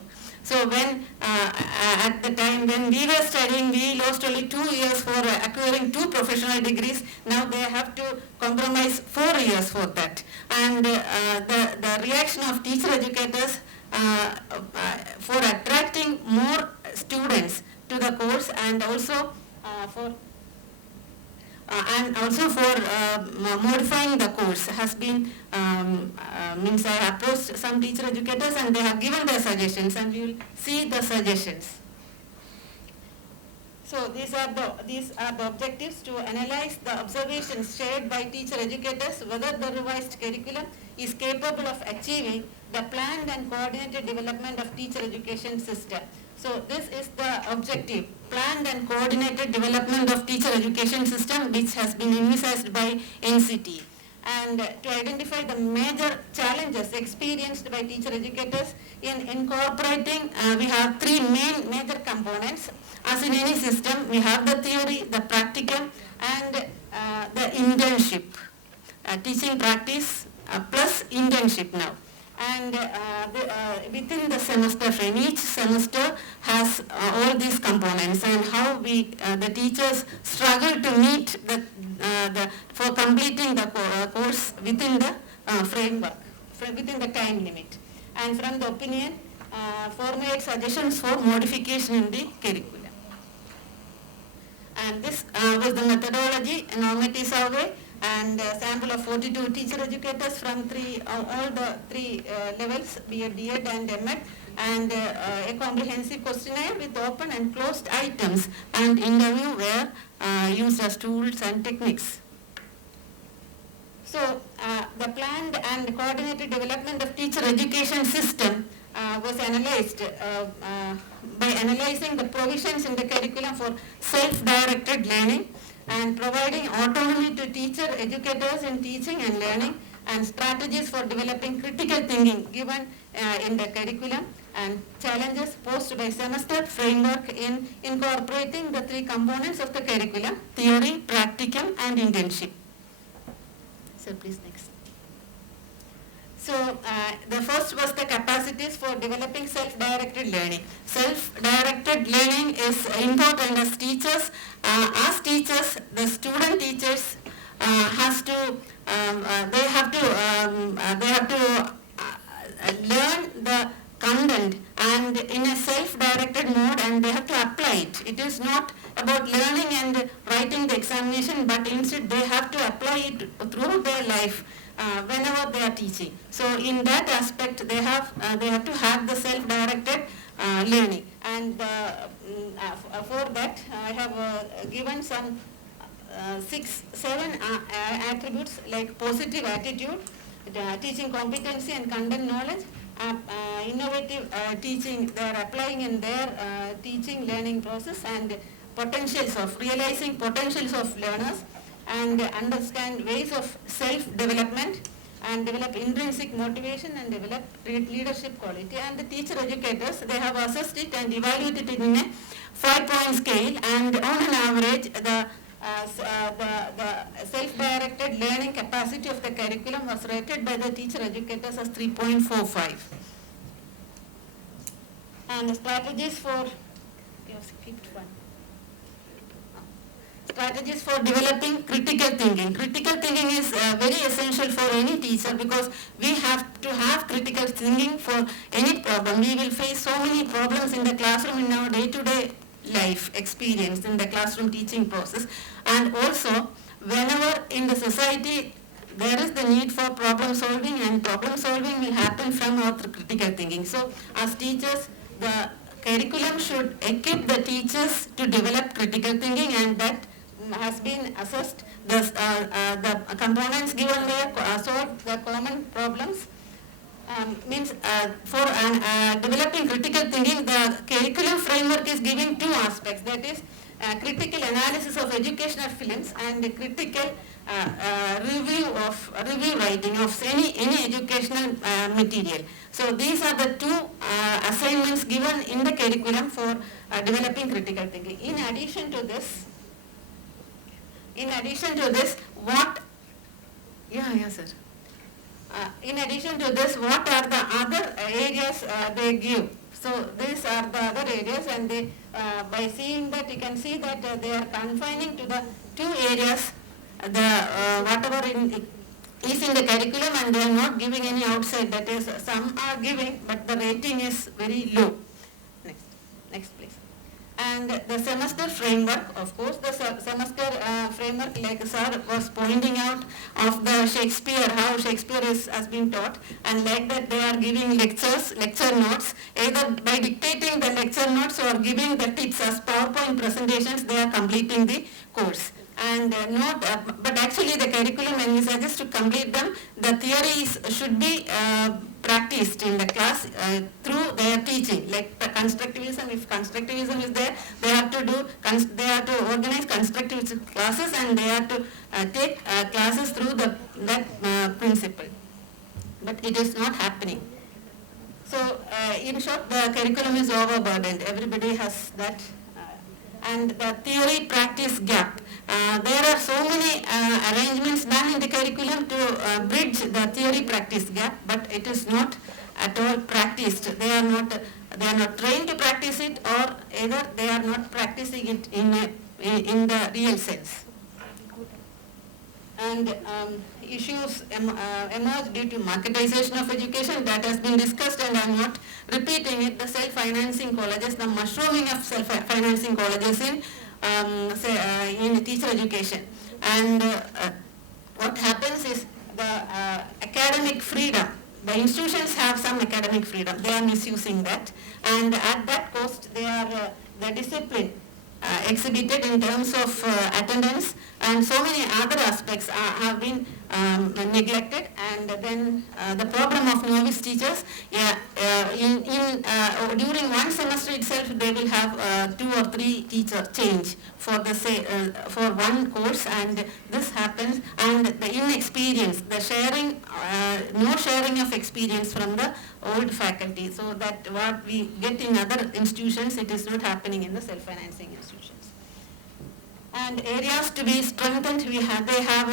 So when at the time when we were studying, we lost only 2 years for acquiring 2 professional degrees. Now they have to compromise 4 years for that. And the reaction of teacher educators for attracting more students to the course, and also for modifying the course has been, means I approached some teacher educators and they have given their suggestions, and we will see the suggestions. So these are the objectives: to analyze the observations shared by teacher educators, whether the revised curriculum is capable of achieving the planned and coordinated development of teacher education system. So this is the objective: planned and coordinated development of teacher education system, which has been envisaged by NCT. And to identify the major challenges experienced by teacher educators in incorporating, we have 3 major components. As in any system, we have the theory, the practicum, and the internship, teaching practice plus internship now. And within the semester frame, each semester has all these components, and how the teachers struggle to meet for completing the course within the framework, within the time limit. And from the opinion, formulate suggestions for modification in the curriculum. And this was the methodology, normative survey, and a sample of 42 teacher educators from all the three levels, B.Ed, D.Ed and M.Ed, and a comprehensive questionnaire with open and closed items, and interview were used as tools and techniques. So the planned and coordinated development of teacher education system was analyzed by analyzing the provisions in the curriculum for self-directed learning and providing autonomy to teacher educators in teaching and learning, and strategies for developing critical thinking given in the curriculum, and challenges posed by semester framework in incorporating the 3 components of the curriculum: theory, practicum and internship. So please next. So the first was the capacities for developing self-directed learning. Self-directed learning is important as teachers. As teachers, the student teachers they have to learn the content and in a self-directed mode, and they have to apply it. It is not about learning and writing the examination, but instead they have to apply it through their life. Whenever they are teaching. So in that aspect, they have to have the self-directed learning, and for that I have given some 6-7 attributes, like positive attitude, teaching competency and content knowledge, innovative teaching they are applying in their teaching learning process, and realizing potentials of learners, and understand ways of self-development, and develop intrinsic motivation, and develop leadership quality. And the teacher educators, they have assessed it and evaluated it in a 5-point scale, and on an average the self-directed learning capacity of the curriculum was rated by the teacher educators as 3.45. And the strategies for, you have skipped one. Strategies for developing critical thinking. Critical thinking is very essential for any teacher, because we have to have critical thinking for any problem. We will face so many problems in the classroom in our day-to-day life experience in the classroom teaching process, and also whenever in the society there is the need for problem solving, and problem solving will happen from our critical thinking. So as teachers, the curriculum should equip the teachers to develop critical thinking, and that has been assessed. The components given there solve the common problems. Means for developing critical thinking, the curriculum framework is giving two aspects, that is critical analysis of educational films and critical review writing of any educational material. So these are the two assignments given in the curriculum for developing critical thinking. In addition to this, what? Yeah, sir. In addition to this, what are the other areas they give? So these are the other areas, and they, by seeing that, you can see that they are confining to the two areas, the whatever is in the curriculum, and they are not giving any outside. That is, some are giving, but the rating is very low. Next please. And the semester framework, of course, the semester framework, like sir was pointing out, of the Shakespeare, how Shakespeare has been taught, and like that they are giving lecture notes, either by dictating the lecture notes or giving the tips as PowerPoint presentations, they are completing the course. And but actually the curriculum envisages to complete them, the theories should be practiced in the class through their teaching, like constructivism. If constructivism is there, they have to organize constructivist classes, and they have to take classes through that principle. But it is not happening. So in short, the curriculum is overburdened. Everybody has that. And the theory practice gap. There are so many arrangements done in the curriculum to bridge the theory practice gap, but it is not at all practiced. They are not trained to practice it, or either they are not practicing it in the real sense. And issues emerge due to marketization of education, that has been discussed, and I am not repeating it. The self-financing colleges, the mushrooming of self-financing colleges in teacher education. And what happens is the academic freedom. The institutions have some academic freedom. They are misusing that, and at that cost, they are the discipline exhibited in terms of attendance, and so many other aspects have been neglected. And then the problem of novice teachers, during one semester itself they will have 2 or 3 teacher change for for one course, and this happens. And the inexperience, the sharing, no sharing of experience from the old faculty, so that what we get in other institutions, it is not happening in the self-financing institutions. And areas to be strengthened, they have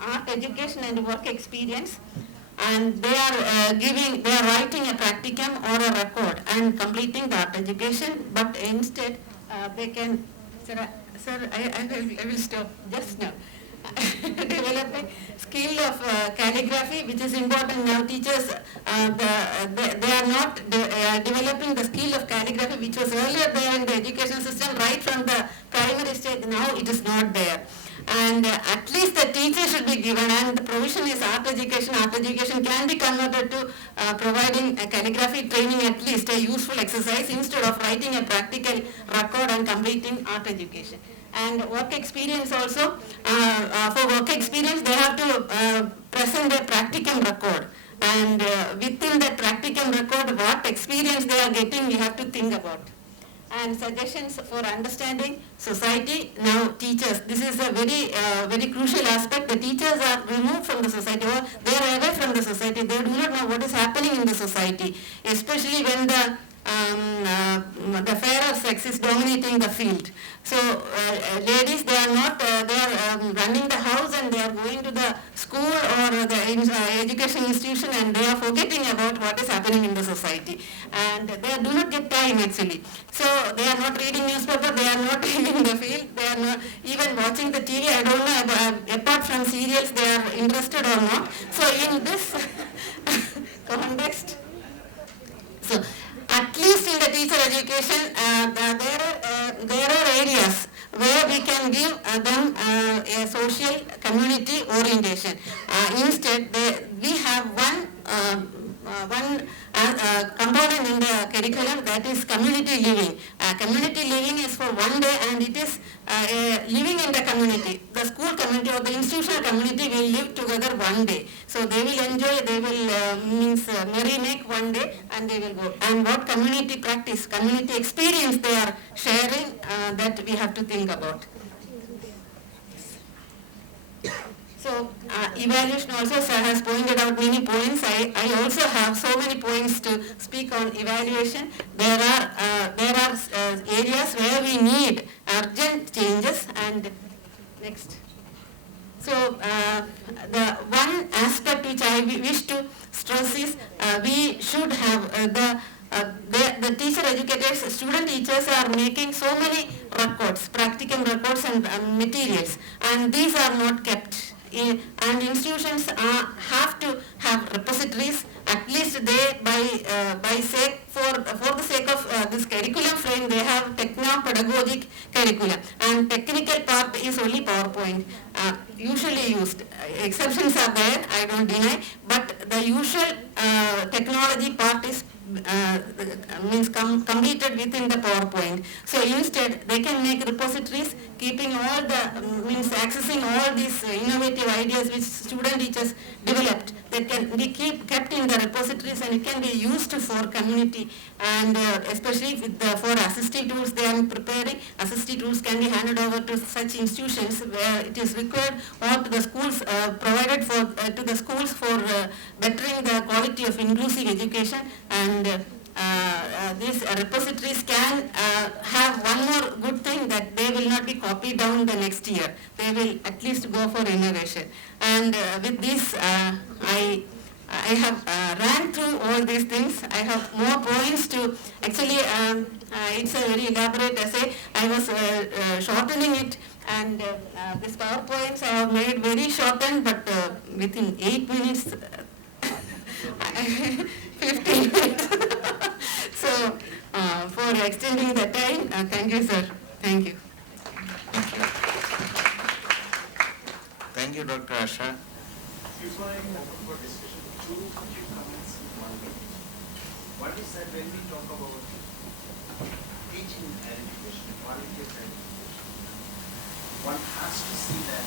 art education and work experience, and they are writing a practicum or a record and completing the art education, but instead they can, sir, I will stop just now. Developing skill of calligraphy, which is important now. Teachers, they are not developing the skill of calligraphy, which was earlier there in the education system, right from the primary stage. Now it is not there. And at least the teacher should be given, and the provision is art education. Art education can be converted to providing a calligraphy training, at least a useful exercise, instead of writing a practical record and completing art education. And work experience also, for work experience they have to present a practicum record, and within that practicum record, what experience they are getting, we have to think about. And suggestions for understanding society. Now teachers, this is a very crucial aspect. The teachers are removed from the society, or they are away from the society. They do not know what is happening in the society, especially when the fairer sex is dominating the field. So ladies, they are not, they are running the house, and they are going to the school or the education institution, and they are forgetting about what is happening in the society. And they do not get time actually. So they are not reading newspaper, they are not in the field, they are not even watching the TV. I don't know, apart from serials, they are interested or not. So in this context, so at least in the teacher education, there are areas where we can give them a social community orientation. one component in the curriculum, that is community living. Community living is for one day, and it is living in the community. The school community or the institutional community will live together one day. So they will enjoy, they will merry make one day, and they will go. And what community practice, community experience they are sharing, that we have to think about. So evaluation also, sir has pointed out many points. I also have so many points to speak on evaluation. There are areas where we need urgent changes. And next. So the one aspect which I wish to stress is we should have the teacher educators, student teachers are making so many records, practicum records and materials, and these are not kept. And institutions have to have repositories. At least they, for the sake of this curriculum frame, they have techno-pedagogic curriculum, and technical part is only PowerPoint usually used. Exceptions are there, I don't deny, but the usual technology part is completed within the PowerPoint. So instead, they can make repositories keeping all the, accessing all these innovative ideas which student teachers developed. They can be kept in the repositories, and it can be used for community, and especially for assistive tools they are preparing. Assistive tools can be handed over to such institutions where it is required, or to the schools, provided to the schools for bettering the quality of inclusive education. And these repositories can have one more good thing, that they will not be copied down the next year. They will at least go for innovation. And with this, I have ran through all these things. I have more points to, actually it's a very elaborate essay. I was shortening it, and this PowerPoints I have made very shortened, but within 8 minutes, 15 minutes. So for extending the time, thank you, sir. Thank you. Thank you, Dr. Asha. Before I open for discussion, two quick comments in one minute. One is that when we talk about teaching and education, quality of education, one has to see that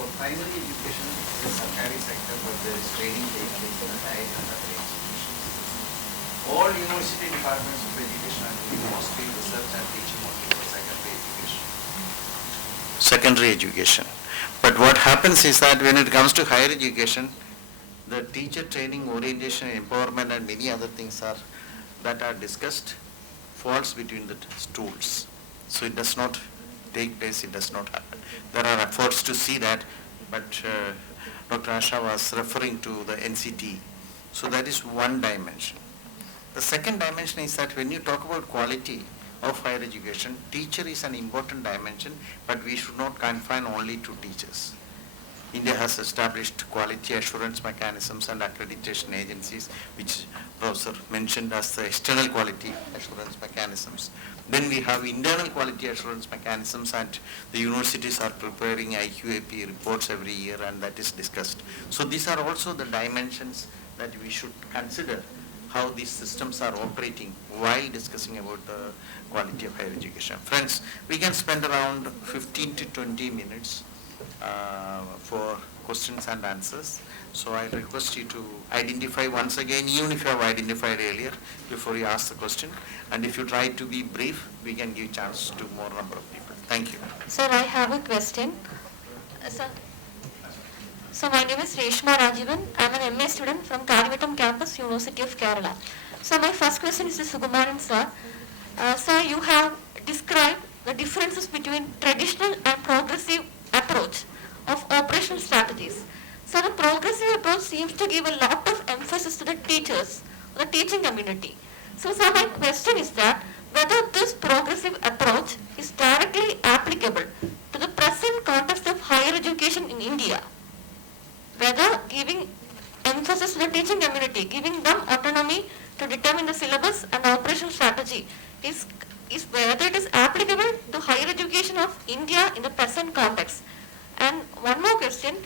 for primary education, the Sarkari sector, but there is training taking place in the higher and other institutions. All university departments of education are doing mostly research and teaching only for secondary education. Secondary education. But what happens is that when it comes to higher education, the teacher training, orientation, empowerment, and many other things that are discussed falls between the stools. So it does not take place, it does not happen. There are efforts to see that, but Dr. Asha was referring to the NCT. So that is one dimension. The second dimension is that when you talk about quality of higher education, teacher is an important dimension, but we should not confine only to teachers. India has established quality assurance mechanisms and accreditation agencies, which Professor mentioned as the external quality assurance mechanisms. Then we have internal quality assurance mechanisms, and the universities are preparing IQAP reports every year, and that is discussed. So these are also the dimensions that we should consider, how these systems are operating while discussing about the quality of higher education. Friends, we can spend around 15 to 20 minutes for questions and answers. So I request you to identify once again, even if you have identified earlier, before you ask the question. And if you try to be brief, we can give chance to more number of people. Thank you. Sir, I have a question. Sir. So my name is Reshma Rajivan. I'm an MA student from Karivattam campus, University of Kerala. So my first question is to Sukumaran sir. Sir, you have described the differences between traditional and progressive approach of operational strategies. So the progressive approach seems to give a lot of emphasis to the teachers, the teaching community. So sir, my question is that whether this progressive approach is directly applicable to the present context of higher education in India, whether giving emphasis to the teaching community, giving them autonomy to determine the syllabus and operational strategy, is whether it is applicable to higher education of India in the present context. And one more question,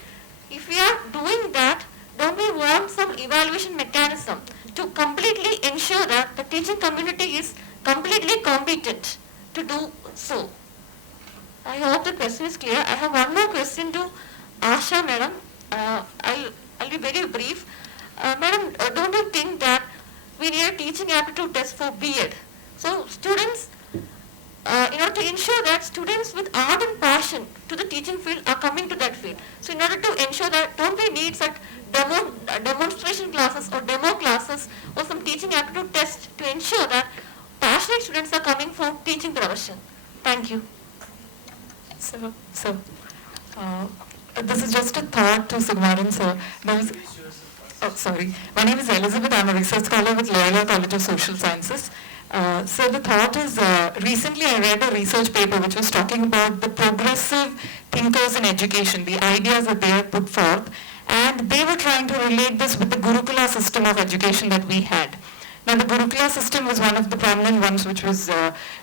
if we are doing that, don't we want some evaluation mechanism ensure that the teaching community is completely competent to do so. I hope the question is clear. I have one more question to Asha madam. I'll be very brief. Madam, don't you think that we need a teaching aptitude test for B.Ed? So students, in order to ensure that students with ardent passion to the teaching field are coming to that field. So in order to ensure that, don't we need such demonstration classes or demo classes or some teaching aptitude test to ensure that passionate students are coming for teaching profession? Thank you. So, this is just a thought to Sukumaran sir. My name is Elizabeth. I'm a research scholar with Loyola College of Social Sciences. So the thought is, recently I read a research paper which was talking about the progressive thinkers in education, the ideas that they have put forth, and they were trying to relate this with the Gurukula system of education that we had. Now the Gurukula system was one of the prominent ones which was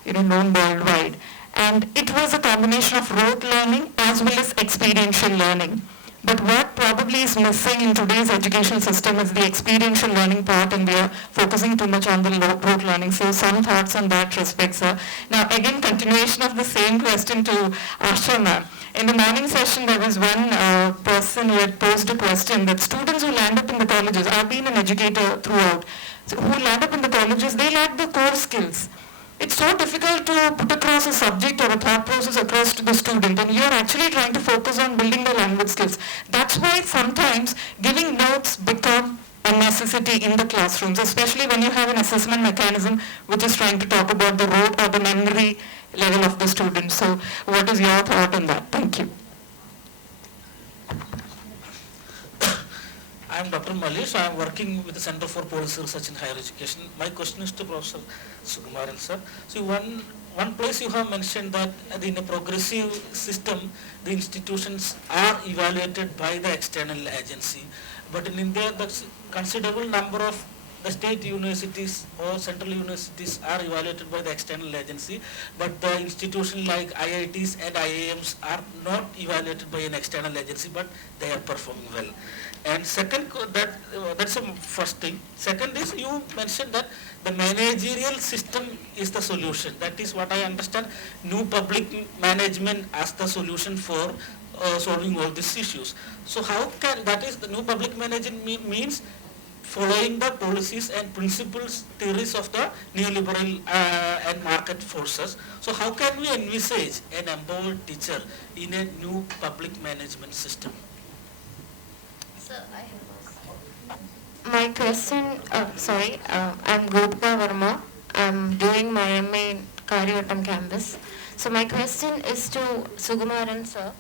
known worldwide. And it was a combination of rote learning as well as experiential learning. But what probably is missing in today's education system is the experiential learning part, and we are focusing too much on the rote learning. So some thoughts on that respect, sir. Now again, continuation of the same question to Asha ma'am. In the morning session, there was one person who had posed a question that students who land up in the colleges, I've been an educator throughout, so who land up in the colleges, they lack the core skills. It's so difficult to put across a subject or a thought process across to the student, and you're actually trying to focus on building the language skills. That's why sometimes giving notes become a necessity in the classrooms, especially when you have an assessment mechanism which is trying to talk about the rote or the memory level of the student. So what is your thought on that? Thank you. I am Dr. Malish. I am working with the Center for Policy Research in Higher Education. My question is to Professor Sukumaran sir. So one place you have mentioned that in a progressive system, the institutions are evaluated by the external agency. But in India, the considerable number of the state universities or central universities are evaluated by the external agency, but the institutions like IITs and IIMs are not evaluated by an external agency, but they are performing well. And second, that's the first thing. Second is, you mentioned that the managerial system is the solution. That is what I understand, new public management as the solution for solving all these issues. So how can, that is the new public management means following the policies and principles, theories of the neoliberal and market forces. So how can we envisage an empowered teacher in a new public management system? My question, I'm Gopika Verma. I'm doing my MA in Karyavattam campus. So my question is to Sukumaran sir.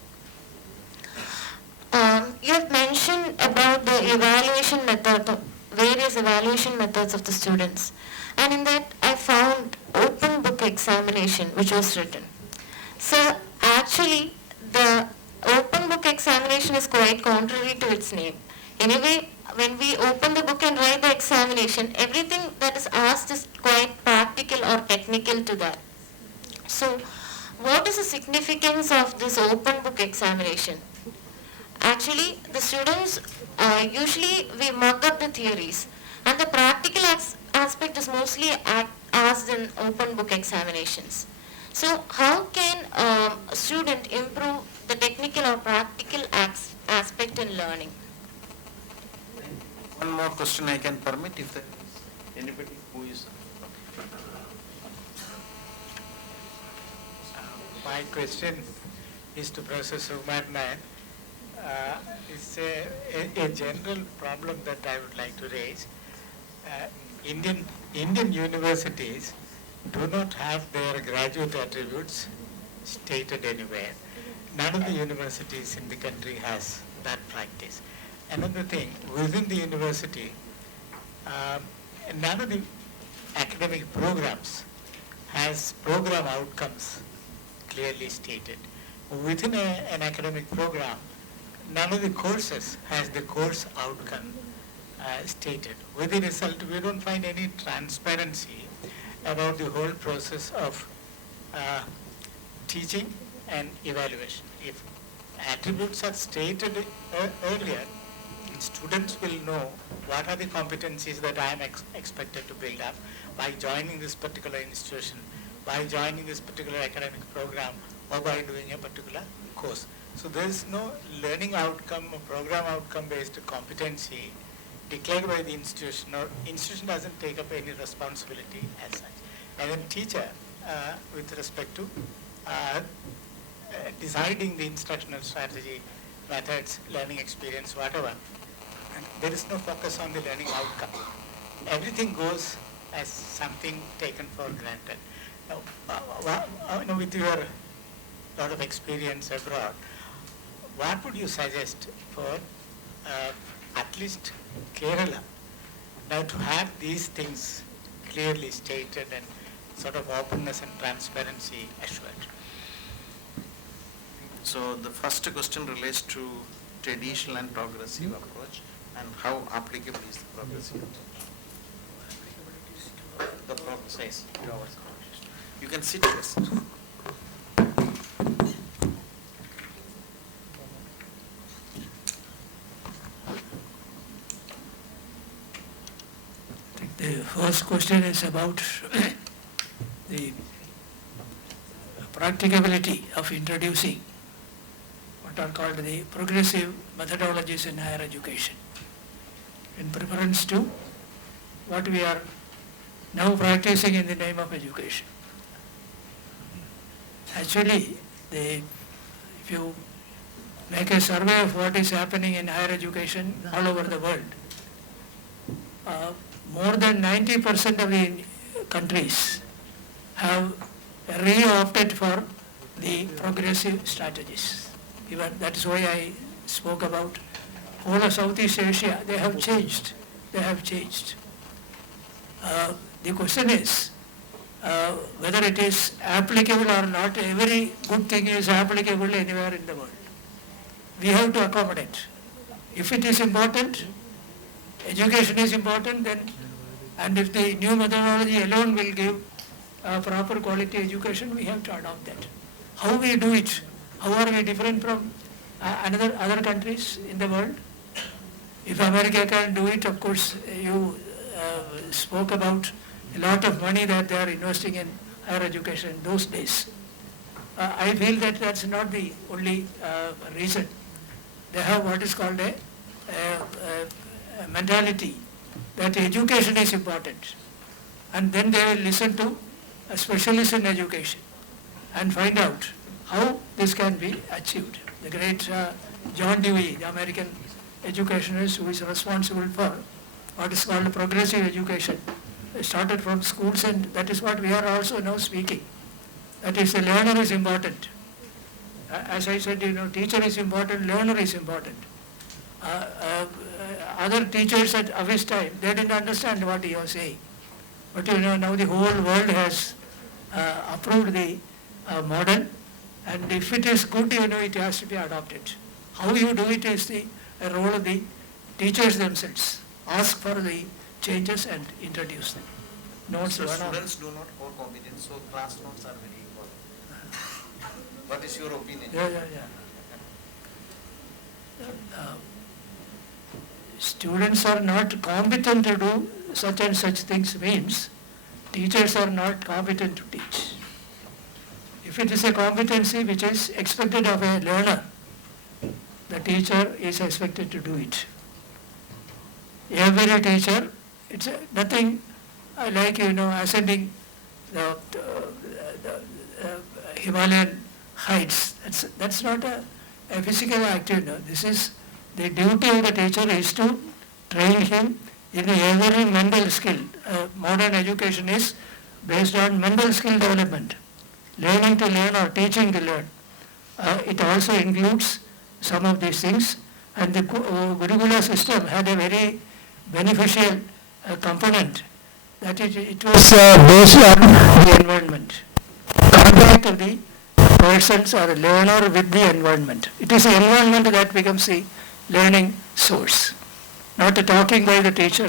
You have mentioned about the evaluation method, the various evaluation methods of the students. And in that I found open book examination which was written. So actually the open book examination is quite contrary to its name. Anyway, when we open the book and write the examination, everything that is asked is quite practical or technical to that. So, what is the significance of this open book examination? Actually, the students, usually we mug up the theories, and the practical aspect is mostly asked in open book examinations. So, how can a student improve the technical or practical aspect in learning? One more question I can permit if there is anybody who is. My question is to Professor Sukumaran. It's a general problem that I would like to raise. Indian universities do not have their graduate attributes stated anywhere. None of the universities in the country has that practice. Another thing, within the university, none of the academic programs has program outcomes clearly stated. Within an academic program, none of the courses has the course outcome stated. With the result, we don't find any transparency about the whole process of teaching and evaluation. If attributes are stated earlier, students will know what are the competencies that I am expected to build up by joining this particular institution, by joining this particular academic program, or by doing a particular course. So there is no learning outcome or program outcome based competency declared by the institution, or institution doesn't take up any responsibility as such. And then teacher, with respect to deciding the instructional strategy, methods, learning experience, whatever, and there is no focus on the learning outcome. Everything goes as something taken for granted. Now, with your lot of experience abroad, what would you suggest for at least Kerala now to have these things clearly stated and sort of openness and transparency assured? So the first question relates to traditional and progressive approach, and how applicable is the progressive approach? The process. You can sit first. The first question is about the practicability of introducing what are called the progressive methodologies in higher education in preference to what we are now practicing in the name of education. Actually, if you make a survey of what is happening in higher education all over the world, more than 90% of the countries have re-opted for the progressive strategies. Even that is why I spoke about whole of Southeast Asia. They have changed. They have changed. The question is whether it is applicable or not. Every good thing is applicable anywhere in the world. We have to accommodate. If it is important, education is important, then, and if the new methodology alone will give proper quality education, we have to adopt that. How we do it? How are we different from other countries in the world? If America can do it, of course, you spoke about a lot of money that they are investing in higher education in those days. I feel that that's not the only reason. They have what is called a mentality that education is important, and then they will listen to a specialist in education and find out how this can be achieved. The great John Dewey, the American educationist who is responsible for what is called progressive education, started from schools, and that is what we are also now speaking. That is, the learner is important. As I said, teacher is important, learner is important. Other teachers at his time, they didn't understand what he was saying. But now the whole world has approved the model, and if it is good, it has to be adopted. How you do it is the role of the teachers themselves. Ask for the changes and introduce them. Notes So students do not hold competence, so class notes are very important. What is your opinion? Yeah. Students are not competent to do such and such things means teachers are not competent to teach. If it is a competency which is expected of a learner, the teacher is expected to do it. Every teacher, it's nothing like ascending the Himalayan heights. That's not a physical activity. This is the duty of the teacher is to train him in every mental skill. Modern education is based on mental skill development, learning to learn or teaching to learn. It also includes some of these things, and the Gurukula system had a very beneficial component, that it was based on the environment, contact of the persons or learner with the environment. It is the environment that becomes the learning source, not the talking by the teacher.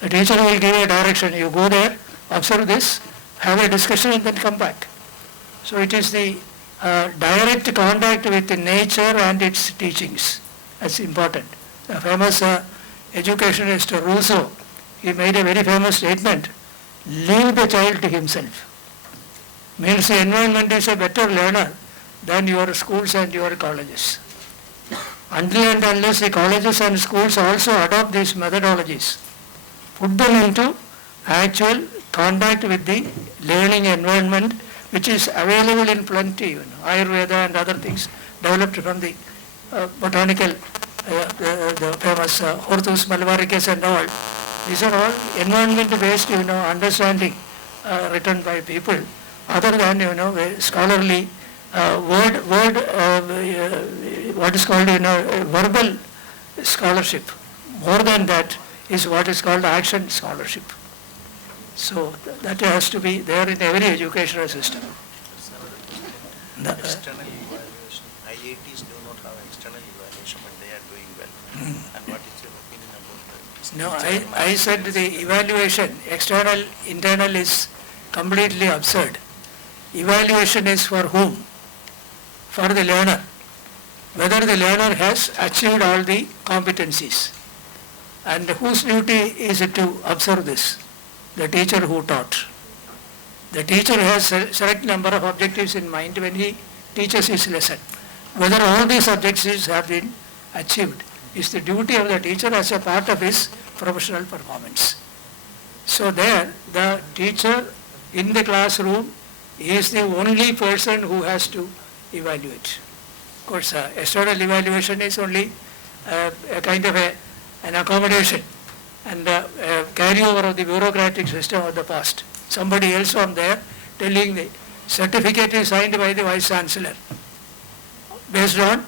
The teacher will give a direction, you go there, observe this, have a discussion and then come back. So it is the direct contact with the nature and its teachings. That's important. The famous educationist Rousseau, he made a very famous statement, leave the child to himself. Means the environment is a better learner than your schools and your colleges. Until and unless the colleges and schools also adopt these methodologies, put them into actual contact with the learning environment which is available in plenty, Ayurveda and other things developed from the botanical, the famous Hortus Malabaricus and all. These are all environment-based, understanding written by people, other than, scholarly what is called, verbal scholarship. More than that is what is called action scholarship. So that has to be there in every educational system. External evaluation. IITs do not have external evaluation, but they are doing well. And what is your opinion about that? No, I said the evaluation, external, internal is completely absurd. Evaluation is for whom? For the learner. Whether the learner has achieved all the competencies. And whose duty is it to observe this? The teacher who taught. The teacher has a select number of objectives in mind when he teaches his lesson. Whether all these objectives have been achieved is the duty of the teacher as a part of his professional performance. So there, the teacher in the classroom is the only person who has to evaluate. Of course, external evaluation is only a kind of an accommodation and carryover of the bureaucratic system of the past. Somebody else from there telling the certificate is signed by the Vice Chancellor based on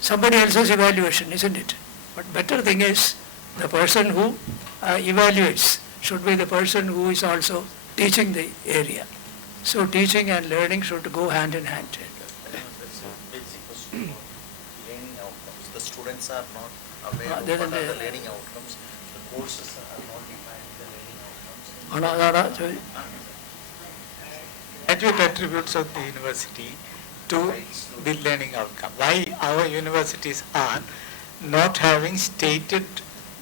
somebody else's evaluation, isn't it? But better thing is the person who evaluates should be the person who is also teaching the area. So teaching and learning should go hand in hand. That's a basic question about learning outcomes. The students are not aware of what are the learning outcomes. The courses are not defining the learning outcomes. Graduate attributes of the university to the learning outcome. Why our universities are not having stated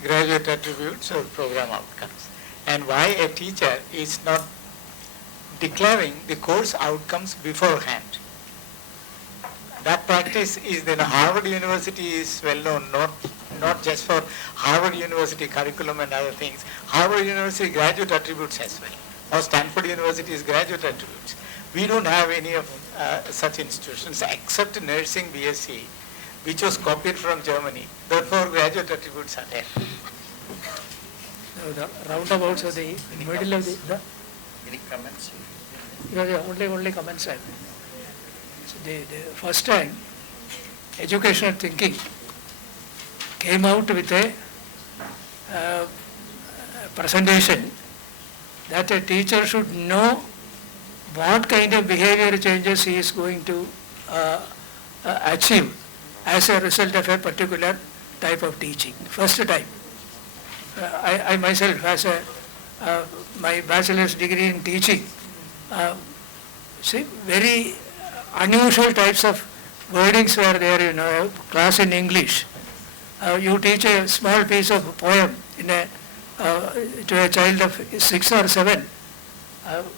graduate attributes or program outcomes, and why a teacher is not declaring the course outcomes beforehand. That practice is then Harvard University is well known, not just for Harvard University curriculum and other things. Harvard University graduate attributes as well. Or Stanford University's graduate attributes. We don't have any of such institutions except nursing BSc, which was copied from Germany. Therefore, graduate attributes are there. The roundabouts of the middle of the Any comments? only comments I have. So the first time educational thinking came out with a presentation that a teacher should know what kind of behavior changes he is going to achieve as a result of a particular type of teaching. First time. I myself has my bachelor's degree in teaching. Very unusual types of wordings were there, class in English. You teach a small piece of poem to a child of 6 or 7.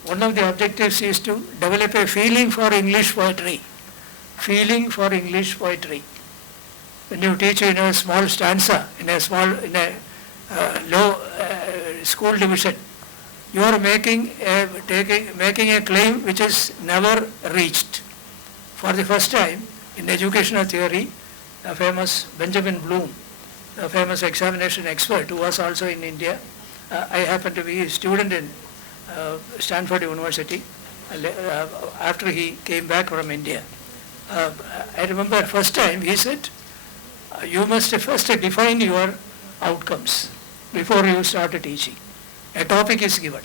One of the objectives is to develop a feeling for English poetry. Feeling for English poetry. When you teach a small stanza in a low school division, you are making a claim which is never reached. For the first time in educational theory, the famous Benjamin Bloom, the famous examination expert who was also in India, I happened to be a student in Stanford University after he came back from India. I remember first time he said, you must first define your outcomes before you start teaching. A topic is given.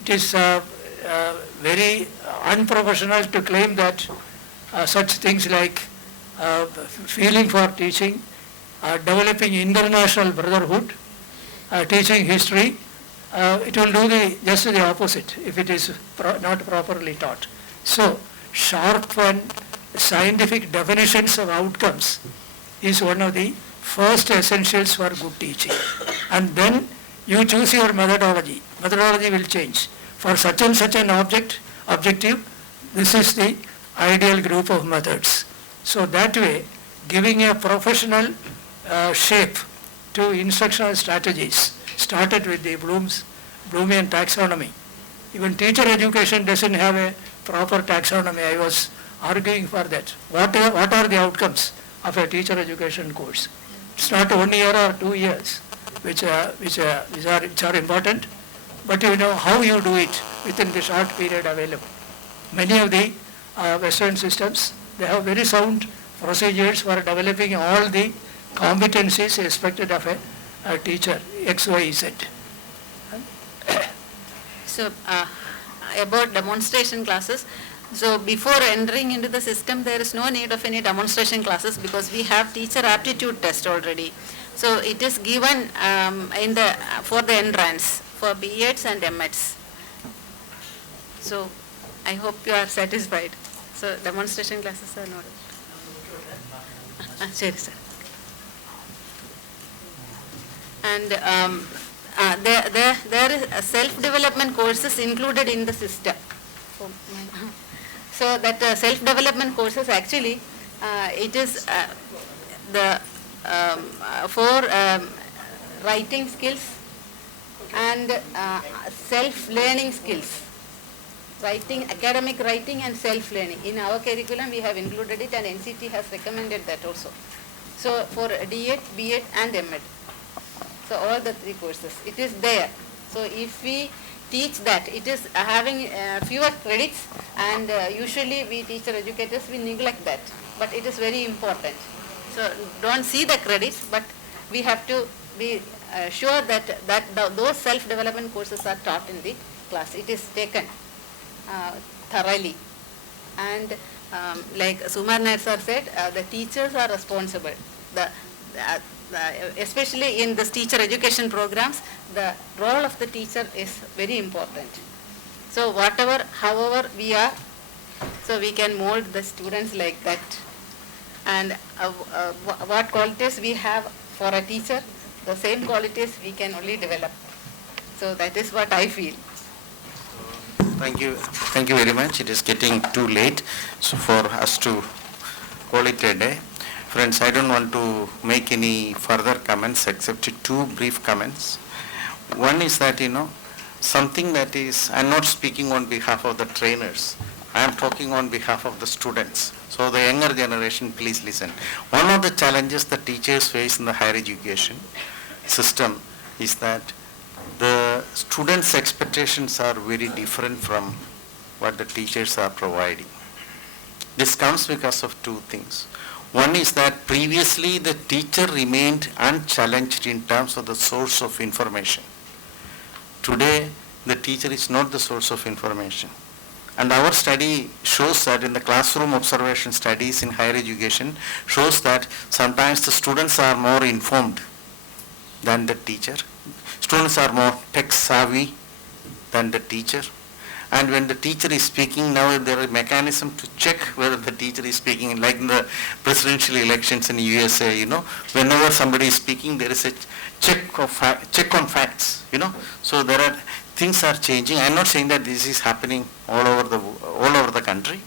It is very unprofessional to claim that such things like feeling for teaching, developing international brotherhood, teaching history, it will do just the opposite if it is not properly taught. So, sharp and scientific definitions of outcomes is one of the first essentials for good teaching. And then you choose your methodology. Methodology will change. For such and such an objective, this is the ideal group of methods. So that way, giving a professional shape to instructional strategies started with the Bloomian taxonomy. Even teacher education doesn't have a proper taxonomy. I was arguing for that. What are the outcomes of a teacher education course? It's not 1 year or 2 years which are important, but you know how you do it within the short period available. Many of the Western systems, they have very sound procedures for developing all the competencies expected of a teacher, X, Y, Z. So about demonstration classes, so before entering into the system, there is no need of any demonstration classes because we have teacher aptitude test already. So it is given for the entrance for B.Eds and M.Eds. So I hope you are satisfied. So demonstration classes are not. Sure, sir. And there is self-development courses included in the system. So that self-development courses actually, it is for writing skills and self-learning skills. Academic writing and self-learning. In our curriculum we have included it and NCT has recommended that also. So for D.Ed, B.Ed and M.Ed. So all the 3 courses, it is there. So if we teach that, it is having fewer credits and usually we teacher educators, we neglect that. But it is very important. So don't see the credits, but we have to be sure that those self-development courses are taught in the class. It is taken thoroughly. And like Sumar Nair sir said, the teachers are responsible. Especially in this teacher education programs, the role of the teacher is very important. So however we are, so we can mold the students like that. And what qualities we have for a teacher, the same qualities we can only develop. So that is what I feel. Thank you very much. It is getting too late so for us to call it a day. Friends, I don't want to make any further comments except 2 brief comments. One is that, something that is, I'm not speaking on behalf of the trainers, I am talking on behalf of the students. So the younger generation, please listen. One of the challenges the teachers face in the higher education system is that the students' expectations are very different from what the teachers are providing. This comes because of 2 things. One is that previously the teacher remained unchallenged in terms of the source of information. Today, the teacher is not the source of information. And our study shows that in the classroom observation studies in higher education shows that sometimes the students are more informed than the teacher. Students are more tech savvy than the teacher. And when the teacher is speaking, now there is a mechanism to check whether the teacher is speaking, like in the presidential elections in USA, whenever somebody is speaking, there is a check on facts, So things are changing. I'm not saying that this is happening all over the country.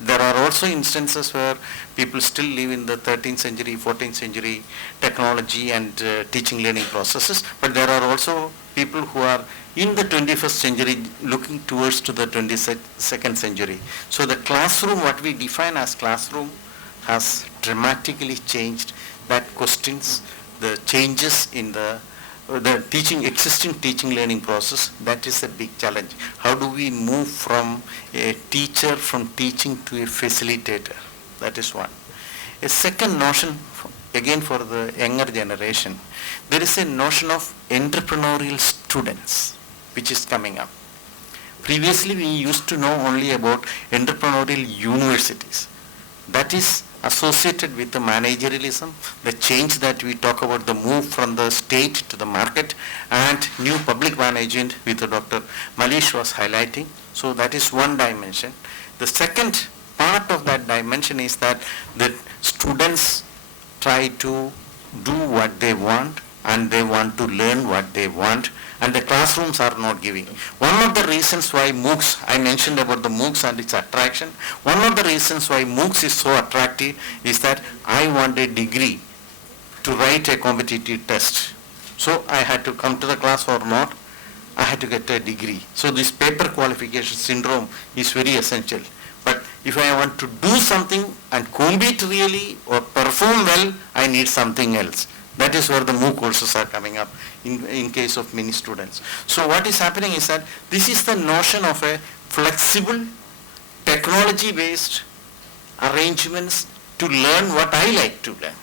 There are also instances where people still live in the 13th century, 14th century technology and teaching learning processes, but there are also people who are in the 21st century looking towards to the 22nd century. So the classroom, what we define as classroom, has dramatically changed. That questions the changes in the existing teaching learning process. That is a big challenge. How do we move from a teacher from teaching to a facilitator? That is one. A second notion, again for the younger generation, there is a notion of entrepreneurial students which is coming up. Previously we used to know only about entrepreneurial universities. That is associated with the managerialism, the change that we talk about, the move from the state to the market, and new public management with Dr. Malish was highlighting. So that is one dimension. The second part of that dimension is that the students try to do what they want and they want to learn what they want, and the classrooms are not giving. One of the reasons why MOOCs, I mentioned about the MOOCs and its attraction, one of the reasons why MOOCs is so attractive is that I want a degree to write a competitive test. So I had to come to the class or not, I had to get a degree. So this paper qualification syndrome is very essential. But if I want to do something and compete really or perform well, I need something else. That is where the MOOC courses are coming up in case of many students. So what is happening is that this is the notion of a flexible, technology-based arrangements to learn what I like to learn.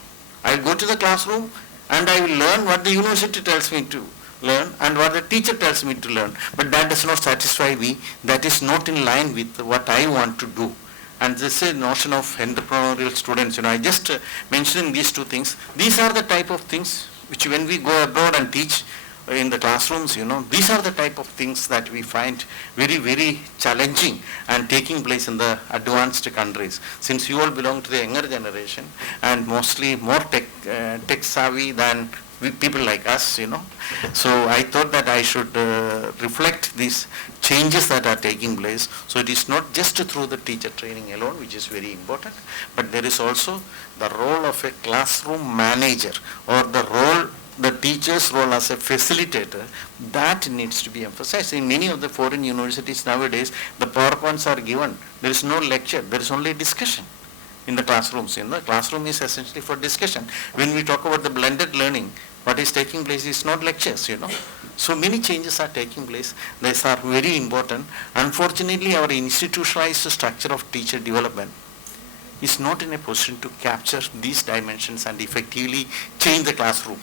I go to the classroom and I will learn what the university tells me to learn and what the teacher tells me to learn. But that does not satisfy me. That is not in line with what I want to do. And this is a notion of entrepreneurial students. I just mentioning these two things. These are the type of things which when we go abroad and teach in the classrooms, these are the type of things that we find very, very challenging and taking place in the advanced countries. Since you all belong to the younger generation and mostly more tech savvy than people like us, So I thought that I should reflect these changes that are taking place. So it is not just through the teacher training alone, which is very important, but there is also the role of a classroom manager or the teacher's role as a facilitator. That needs to be emphasized. In many of the foreign universities nowadays, the PowerPoints are given. There is no lecture, there is only discussion in the classrooms. The classroom is essentially for discussion. When we talk about the blended learning, what is taking place is not lectures, So many changes are taking place. These are very important. Unfortunately, our institutionalized structure of teacher development is not in a position to capture these dimensions and effectively change the classroom.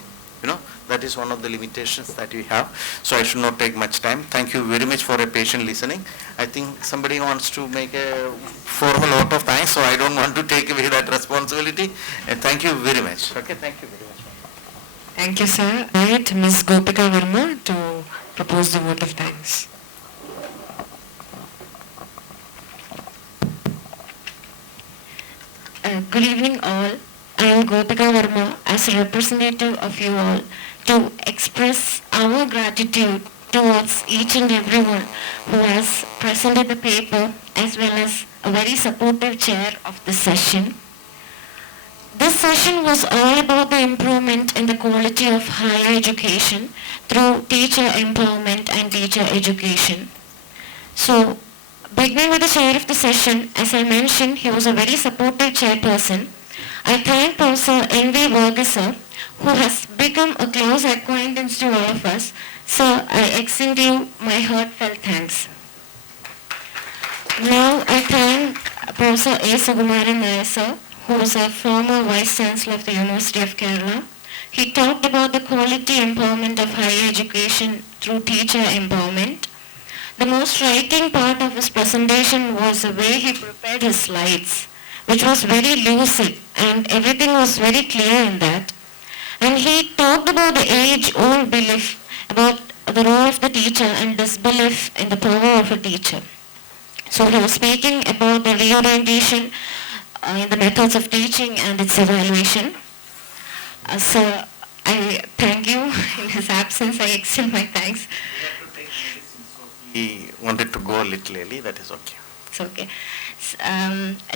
That is one of the limitations that we have. So I should not take much time. Thank you very much for a patient listening. I think somebody wants to make a formal vote of thanks, so I don't want to take away that responsibility. And thank you very much. Okay, thank you very much. Thank you, sir. I invite Ms. Gopika Verma to propose the vote of thanks. Good evening all. I am Gopika Verma as a representative of you all to express our gratitude towards each and everyone who has presented the paper as well as a very supportive chair of the session. This session was all about the improvement in the quality of higher education through teacher empowerment and teacher education. So, beginning with the chair of the session, as I mentioned, he was a very supportive chairperson. I thank Professor N.V. Varghese, sir, who has become a close acquaintance to all of us. Sir, I extend you my heartfelt thanks. Now I thank Professor A. Sukumaran Nair, sir, who was a former Vice Chancellor of the University of Kerala. He talked about the quality empowerment of higher education through teacher empowerment. The most striking part of his presentation was the way he prepared his slides, which was very lucid and everything was very clear in that. And he talked about the age-old belief about the role of the teacher and disbelief in the power of a teacher. So he was speaking about the reorientation in the methods of teaching and its evaluation. So I thank you. In his absence, I extend my thanks. He wanted to go a little early, that is okay. It's okay.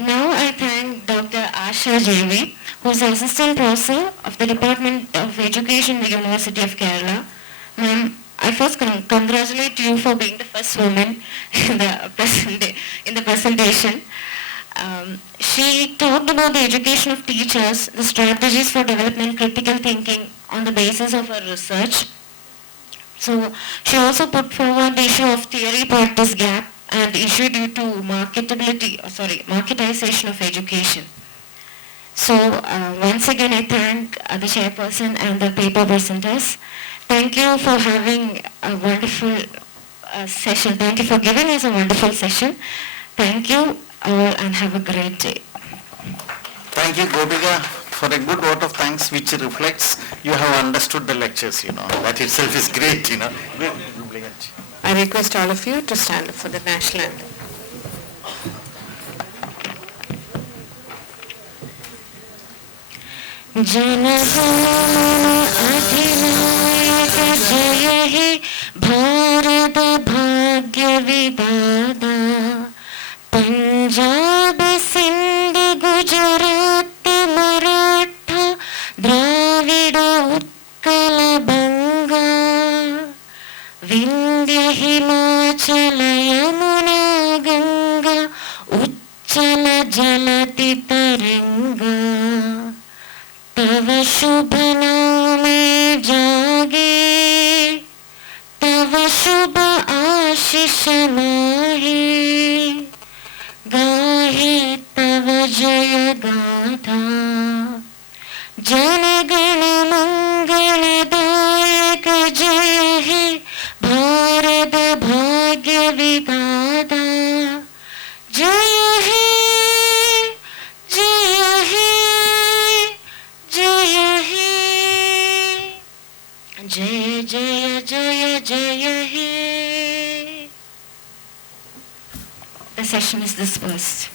Now I thank Dr. Asha JV, who is Assistant Professor of the Department of Education in the University of Kerala. Ma'am, I first congratulate you for being the first woman in the presentation. She talked about the education of teachers, the strategies for developing critical thinking on the basis of her research. So she also put forward the issue of theory-practice gap and issue due to marketization of education. So once again I thank the chairperson and the paper presenters. Thank you for having a wonderful session. Thank you for giving us a wonderful session. Thank you all and have a great day. Thank you, Gopika, for a good vote of thanks which reflects you have understood the lectures, That itself is great, Brilliant. I request all of you to stand up for the national anthem. Jana Gana Mana अधिनायक जय हे भारत भाग्य विधाता पंजाब सिंध गुजरात मराठा द्राविड उत्कल बंगा विंध्य हिमाचल यमुना गंगा उच्चल जलति तरंगा तव शुभ नामे जागे तव शुभ आशीष माहे गाहे तव जय गाथा जनगण मंगलदायक जय हे भारत भाग्य विधाता जय हे जय हे जय हे जय जय जय जय हे. The session is dispersed.